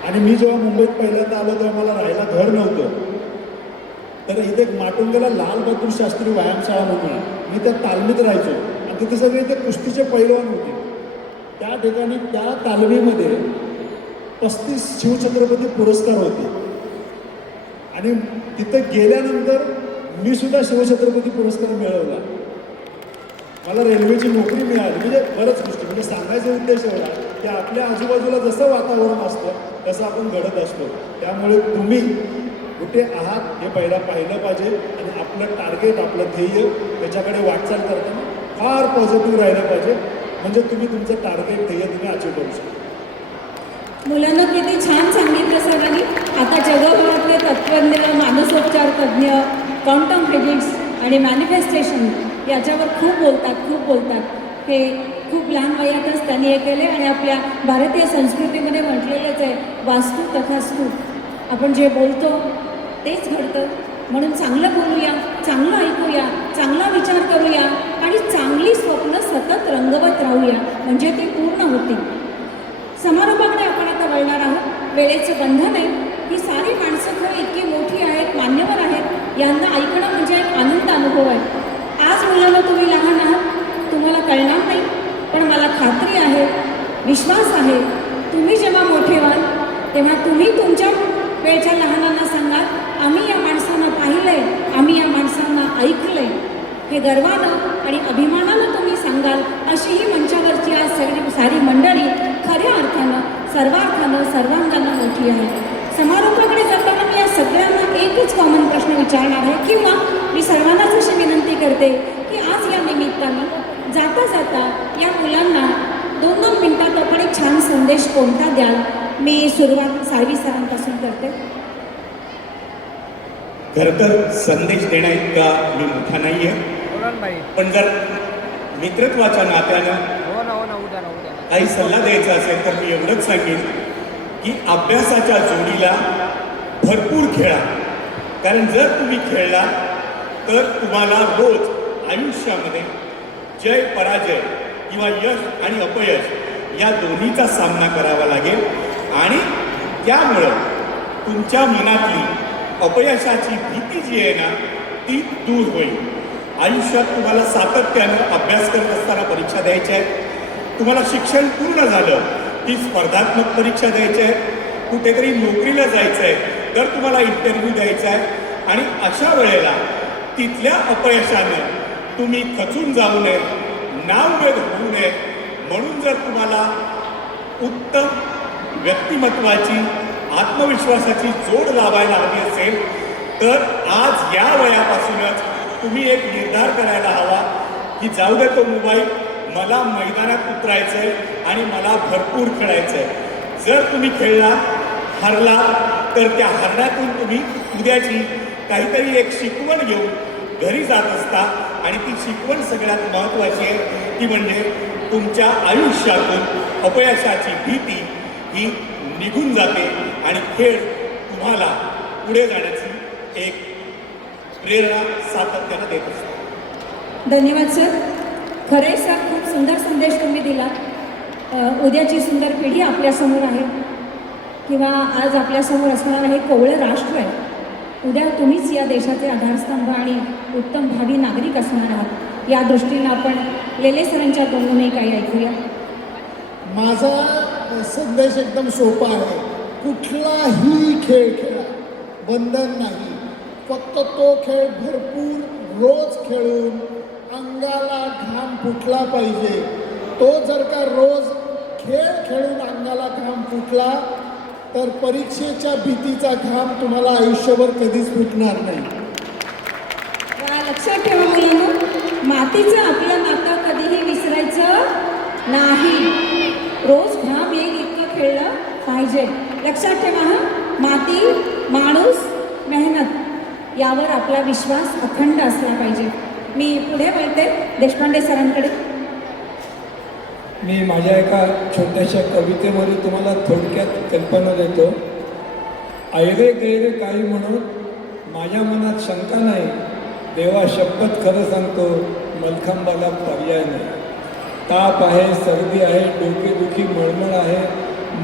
आणि मी जेव्हा मुंबईत पहिल्यांदा आलो तेव्हा मला राहायला घर नव्हतं. तर इथे माटुंग्याला लाल बहादूर शास्त्री व्यायामशाळा म्हणून आहे, मी त्या तालमीत राहायचो. आणि तिथे सगळे ते कुस्तीचे पैलवान होते. त्या ठिकाणी त्या तालमीमध्ये 35 शिवछत्रपती पुरस्कार होते. आणि तिथं गेल्यानंतर मी सुद्धा शिवछत्रपती पुरस्कार मिळवला. मला रेल्वेची नोकरी मिळाली. म्हणजे बऱ्याच गोष्टी, म्हणजे सांगायचा उद्देश एवढा की आपल्या आजूबाजूला जसं वातावरण असतं तसं आपण घडत असतो. त्यामुळे तुम्ही कुठे आहात हे पहिला पाहिलं पाहिजे आणि आपलं टार्गेट, आपलं ध्येय त्याच्याकडे वाटचाल करताना फार पॉझिटिव्ह राहिलं पाहिजे. म्हणजे तुम्ही तुमचं टार्गेट ध्येय तुम्ही अचीव करू शकता. मुलांना किती छान सांगितलं सरांनी. आता जगभरातले तत्त्वज्ञ, मानसोपचार तज्ज्ञ, क्वांटम फिजिक्स आणि मॅनिफेस्टेशन याच्यावर खूप बोलतात. हे खूप लहान वयातच त्यांनी हे केले आणि आपल्या भारतीय संस्कृतीमध्ये म्हटलेलंच आहे, वास्तू तथास्तु. आपण जे बोलतो तेच घडतं. म्हणून चांगलं बोलूया, चांगलं ऐकूया, चांगला विचार करूया आणि चांगली स्वप्न सतत रंगवत राहूया, म्हणजे ती पूर्ण होतील. समारोपाकडे आपण आता वळणार आहोत. वेळेचं बंधन आहे. ही सारी माणसं खरं इतकी मोठी आहेत, मान्यवर आहेत, यांना ऐकणं म्हणजे एक आनंद अनुभव आहे. आज मुलांना तुम्ही लहान आहात, तुम्हाला कळणार नाही, पण मला खात्री आहे, विश्वास आहे, तुम्ही जेव्हा मोठे व्हाल तेव्हा तुम्ही तुमच्या वेळच्या लहानांना सांगाल, आम्ही या माणसांना पाहिलंय, आम्ही या माणसांना ऐकलंय. हे गर्वानं आणि अभिमानानं तुम्ही सांगाल. अशी ही मंचावरची आज सारी मंडळी खऱ्या अर्थानं, सर्वार्थानं, सर्वांगानं मोठी आहे. समारोपाकडे जाताना मी या सगळ्यांना एकच कॉमन प्रश्न विचारणार आहे, किंवा मी सर्वांनाच अशी विनंती करते की आज या निमित्तानं जाता जाता या मुलांना 2-2 मिनिटात आपण एक छान संदेश कोणता द्याल? मी सुरुवात साळवी सरांपासून करते. खरं तर संदेश देण्याइतका मी मोठा नाही आहे, पण जर मित्रत्वाच्या नात्यानं काही सल्ला द्यायचा असेल तर मी एवढंच सांगेन की अभ्यासाच्या जोडीला भरपूर खेळा. कारण जर तुम्ही खेळला तर तुम्हाला रोज आयुष्यामध्ये जय पराजय किंवा यश आणि अपयश या दोन्हीचा सामना करावा लागेल आणि त्यामुळं तुमच्या मनातली अपयशाची भीती जी आहे ना ती दूर होईल. आयुष्यात तुम्हाला सातत्यानं अभ्यास करत असताना परीक्षा द्यायच्या आहेत. तुम्हाला शिक्षण पूर्ण झालं की स्पर्धात्मक परीक्षा द्यायच्या आहेत. कुठेतरी नोकरीला जायचं आहे तर तुम्हाला इंटरव्ह्यू द्यायचा आहे आणि अशा वेळेला तिथल्या अपयशानं तुम्ही खचून जाऊ नये, नाउमेद होऊ नये. म्हणून जर तुम्हाला उत्तम व्यक्तिमत्वाची, आत्मविश्वासाची जोड लावायला हवी असेल तर आज या वयापासूनच तुम्ही एक निर्धार करायला हवा की जाऊ दे तो मोबाईल, मला मैदानात उतरायचं आहे आणि मला भरपूर खेळायचं आहे. जर तुम्ही खेळला, हरला तर त्या हरण्यातून तुम्ही उद्याची काहीतरी एक शिकवण घेऊन घरी जात असता आणि ती शिकवण सगळ्यात महत्त्वाची आहे ती म्हणजे तुमच्या आयुष्यातून अपयशाची भीती ही निघून जाते आणि खेळ तुम्हाला पुढे जाण्याची एक प्रेरणा सातत्यानं देत असतो. धन्यवाद सर. खरे सर, खूप सुंदर संदेश तुम्ही दिला. उद्याची सुंदर पिढी आपल्यासमोर आहे किंवा आज आपल्यासमोर असणारं हे कोवळं राष्ट्र आहे. उद्या तुम्हीच या देशाचे आधारस्तंभ आणि उत्तम भावी नागरिक असणार आहात. या दृष्टीनं आपण लेले सरांच्या तोंडूनही काही ऐकूया. माझा संदेश एकदम सोपा आहे. कुठलाही खेळ खेळा, बंधन नाही. फक्त तो खेळ भरपूर रोज खेळून अंगाला घाम फुटला पाहिजे. तो जर का रोज खेळ खेळून अंगाला घाम फुटला तर परीक्षेच्या भीतीचा घाम तुम्हाला आयुष्यभर कधीच फुटणार नाही. लक्षात ठेवा मुलांनो, मातीचं आपलं नातं कधीही विसरायचं नाही. रोज घाम येईल इतकं खेळलं पाहिजे. लक्षात ठेवा हा. माती, माणूस, मेहनत यावर आपला विश्वास अखंड असला पाहिजे. मी पुढे वळते देशपांडे सरांकडे. मी माझ्या एका छोट्याशा कवितेमध्ये तुम्हाला थोडक्यात कल्पना देतो. ऐरे गैरे काही म्हणून माझ्या मनात शंका नाही, देवा शपथ खरं सांगतो मलखांबाला पर्याय नाही. ताप आहे, सर्दी आहे, डोकेदुखी, मळमळ आहे,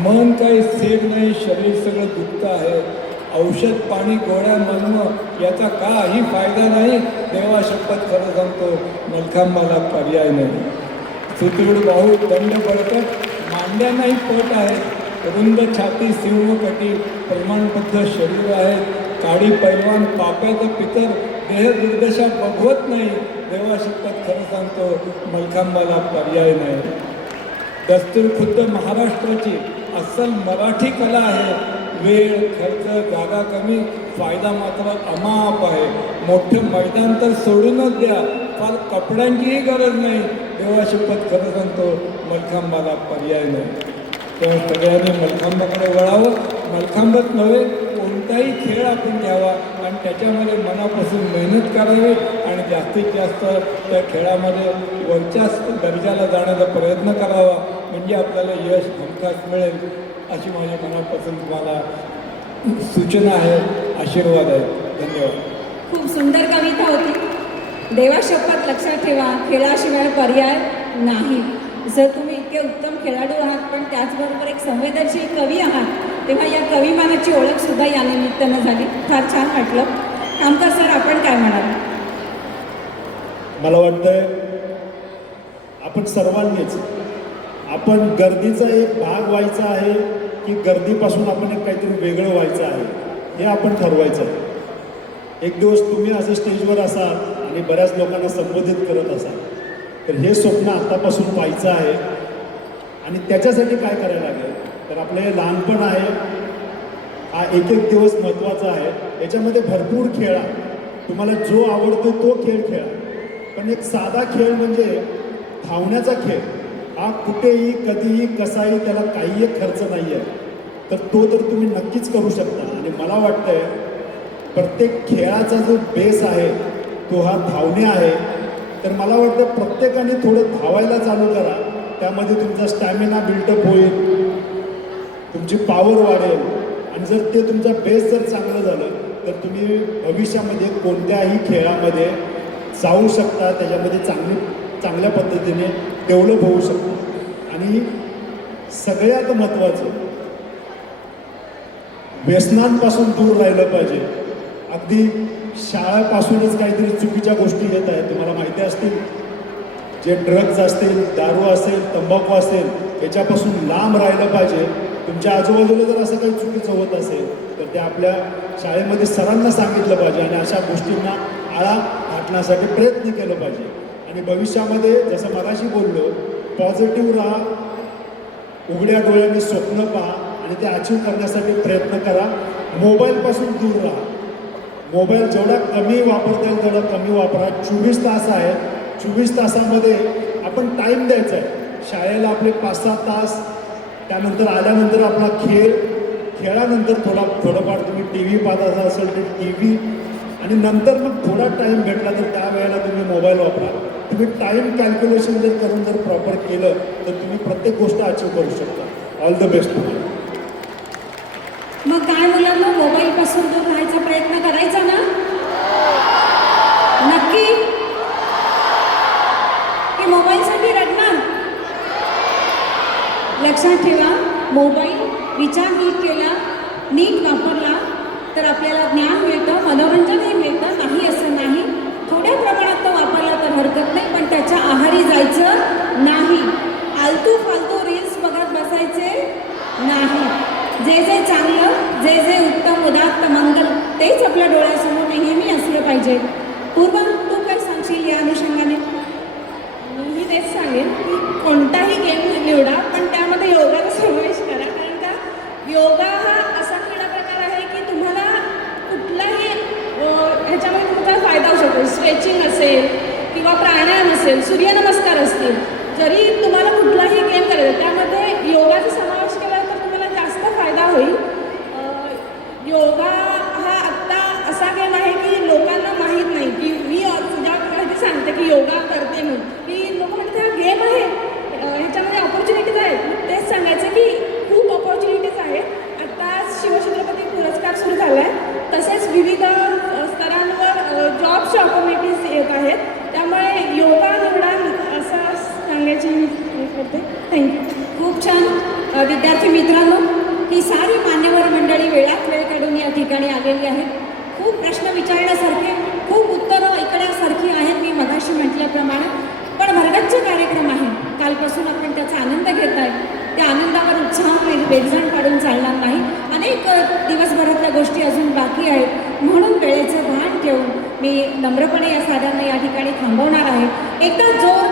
मन काही स्थिर नाही, शरीर सगळं दुखतं आहे. औषध पाणी गोळ्या मलम याचा काही फायदा नाही, देवा शपथ खरं सांगतो मलखांबाला पर्याय नाही. सुदृढ बाहू, दंड बळकट, मांड्या नाही पोट आहे, रुंद छाती, सिंहकटी, प्रमाणबद्ध शरीर आहे. काडी पैलवान, पाप्याचं पितर, देह दुर्दशा बघवत नाही, देवा शपथ खरं सांगतो मलखांबाला पर्याय नाही. दस्तूर खुद्द महाराष्ट्राची अस्सल मराठी कला आहे. वेळ, खर्च, जागा कमी, फायदा मात्र अमाप आहे. मोठं मैदान तर सोडूनच द्या, फार कपड्यांचीही गरज नाही, देवा शपथ खरं सांगतो मलखांबाला पर्याय नाही. तेव्हा सगळ्यांनी मलखांबाकडे वळावं. मलखांबच नव्हे, कोणताही खेळ आपण घ्यावा आणि त्याच्यामध्ये मनापासून मेहनत करावी आणि जास्तीत जास्त त्या खेळामध्ये वरच्या दर्जाला जाण्याचा प्रयत्न करावा, म्हणजे आपल्याला यश हमखास मिळेल, अशी माझ्या मनापासून तुम्हाला सूचना आहे, आशीर्वाद आहे. धन्यवाद. खूप सुंदर कविता होती. देवाशपथ लक्षात ठेवा, खेळाशिवाय पर्याय नाही. जर तुम्ही इतके उत्तम खेळाडू आहात पण त्याचबरोबर एक संवेदनशील कवी आहात, तेव्हा या कविमानाची ओळखसुद्धा या निमित्तानं झाली. फार छान वाटलं. कामकर सर, आपण काय म्हणाल? मला वाटतंय आपण सर्वांनीच आपण गर्दीचा एक भाग व्हायचा आहे की गर्दीपासून आपण एक काहीतरी वेगळं व्हायचं आहे, हे आपण ठरवायचं आहे. एक दिवस तुम्ही असं स्टेजवर असाल आणि बऱ्याच लोकांना संबोधित करत असाल, तर हे स्वप्न आत्तापासून पाहायचं आहे. आणि त्याच्यासाठी काय करायला लागेल, तर आपलं हे लहानपण आहे, हा एक एक दिवस महत्त्वाचा आहे. याच्यामध्ये भरपूर खेळा, तुम्हाला जो आवडतो तो खेळ खेळा. पण एक साधा खेळ म्हणजे धावण्याचा खेळ, हा कुठेही कधीही कसाही, त्याला काही एक खर्च नाही आहे, तर तो तर तुम्ही नक्कीच करू शकता. आणि मला वाटतंय प्रत्येक खेळाचा जो बेस आहे तो हा धावणे आहे. तर मला वाटतं प्रत्येकाने थोडं धावायला चालू करा, त्यामध्ये तुमचा स्टॅमिना बिल्डअप होईल, तुमची पॉवर वाढेल. आणि जर ते तुमचा बेस जर चांगलं झालं तर तुम्ही भविष्यामध्ये कोणत्याही खेळामध्ये जाऊ शकता, त्याच्यामध्ये चांगल्या पद्धतीने डेव्हलप होऊ शकता. आणि सगळ्यात महत्त्वाचं, व्यसनांपासून दूर राहिलं पाहिजे. अगदी शाळेपासूनच काहीतरी चुकीच्या गोष्टी येत आहेत, तुम्हाला माहिती असतील. जे ड्रग्ज असतील, दारू असेल, तंबाखू असेल, याच्यापासून लांब राहिलं पाहिजे. तुमच्या आजूबाजूला जर असं काही चुकीचं होत असेल तर ते आपल्या शाळेमध्ये सरांना सांगितलं पाहिजे आणि अशा गोष्टींना आळा घालण्यासाठी प्रयत्न केलं पाहिजे. आणि भविष्यामध्ये जसं मगाशी बोललो, पॉझिटिव्ह राहा, उघड्या डोळ्यांनी स्वप्न पहा आणि ते अचीव करण्यासाठी प्रयत्न करा. मोबाईलपासून दूर राहा. मोबाईल जेवढा कमी वापरता येईल तेवढा कमी वापरा. 24 तास आहे, 24 तासामध्ये आपण टाईम द्यायचा आहे. शाळेला आपले 5-7 तास, त्यानंतर आल्यानंतर आपला खेळानंतर थोडंफार तुम्ही टी व्ही पाहत असेल तर टी व्ही, आणि नंतर मग थोडा टाईम भेटला तर त्यावेळेला तुम्ही मोबाईल वापरा. तुम्ही टाईम कॅल्क्युलेशन जर करून जर प्रॉपर केलं तर तुम्ही प्रत्येक गोष्ट अचीव करू शकता. ऑल द बेस्ट तुम्हाला. मग काय मुलांना मोबाईलपासून दूर राहायचा प्रयत्न करायचा ना? नक्की की मोबाईलसाठी रडणार? लक्षात ठेवा, मोबाईल विचार नीट केला, नीट वापरला तर आपल्याला ज्ञान मिळतं, मनोरंजनही मिळतं. नाही असं नाही, थोड्या प्रमाणात तो वापरला तर हरकत नाही, पण त्याच्या आहारी जायचं नाही. आलतू फालतू रील्स बघत बसायचे नाही. जे जे चांगलं, जे जे उत्तम, उदात्त, मंगल, तेच आपल्या डोळ्यासमोर नेहमी असलं पाहिजे. पूर्वा, तू काय सांगशील या अनुषंगाने? मी तेच सांगेन की कोणताही गेम निवडा पण त्यामध्ये योगाचा समावेश करा. कारण का योगा हा असा क्रीडा प्रकार आहे की तुम्हाला कुठलाही ह्याच्यामध्ये तुमचा फायदा होऊ शकतो. स्ट्रेचिंग असेल किंवा प्राणायाम असेल, सूर्यनमस्कार असतील, जरी तुम्हाला कुठलाही गेम करायचा त्यामध्ये योगाचा समावेश केला तर तुम्हाला जास्त फायदा होईल. योगा हा आत्ता असा गेम आहे की लोकांना माहीत नाही की मी तुझ्या माहिती सांगते की योगा करते म्हणून, की लोक म्हणते हा गेम आहे, ह्याच्यामध्ये ऑपॉर्च्युनिटीज आहेत. तेच सांगायचं की खूप ऑपॉर्च्युनिटीज आहेत. आत्ता शिवछत्रपती पुरस्कार सुरू झाला आहे, तसेच विविध स्तरांवर जॉब्सच्या ऑपॉर्च्युनिटीज येत आहेत. त्यामुळे योगा निवडा असं सांगायची मी करते. थँक्यू. खूप छान. विद्यार्थी मित्रांनो, ही सारी मान्यवर मंडळी वेळात वेळ काढून या ठिकाणी आलेली आहेत. खूप प्रश्न विचारण्यासारखे, खूप उत्तरं ऐकण्यासारखी आहेत. मी मगाशी म्हटल्याप्रमाणे पण भरगच्च कार्यक्रम आहे. कालपासून आपण त्याचा आनंद घेत आहे. त्या आनंदावर उत्साह वेगझण काढून चालणार नाही. अनेक दिवसभरातल्या गोष्टी अजून बाकी आहेत. म्हणून वेळेचं भान ठेवून मी नम्रपणे या साऱ्यांना या ठिकाणी थांबवणार आहे. एकदा जोर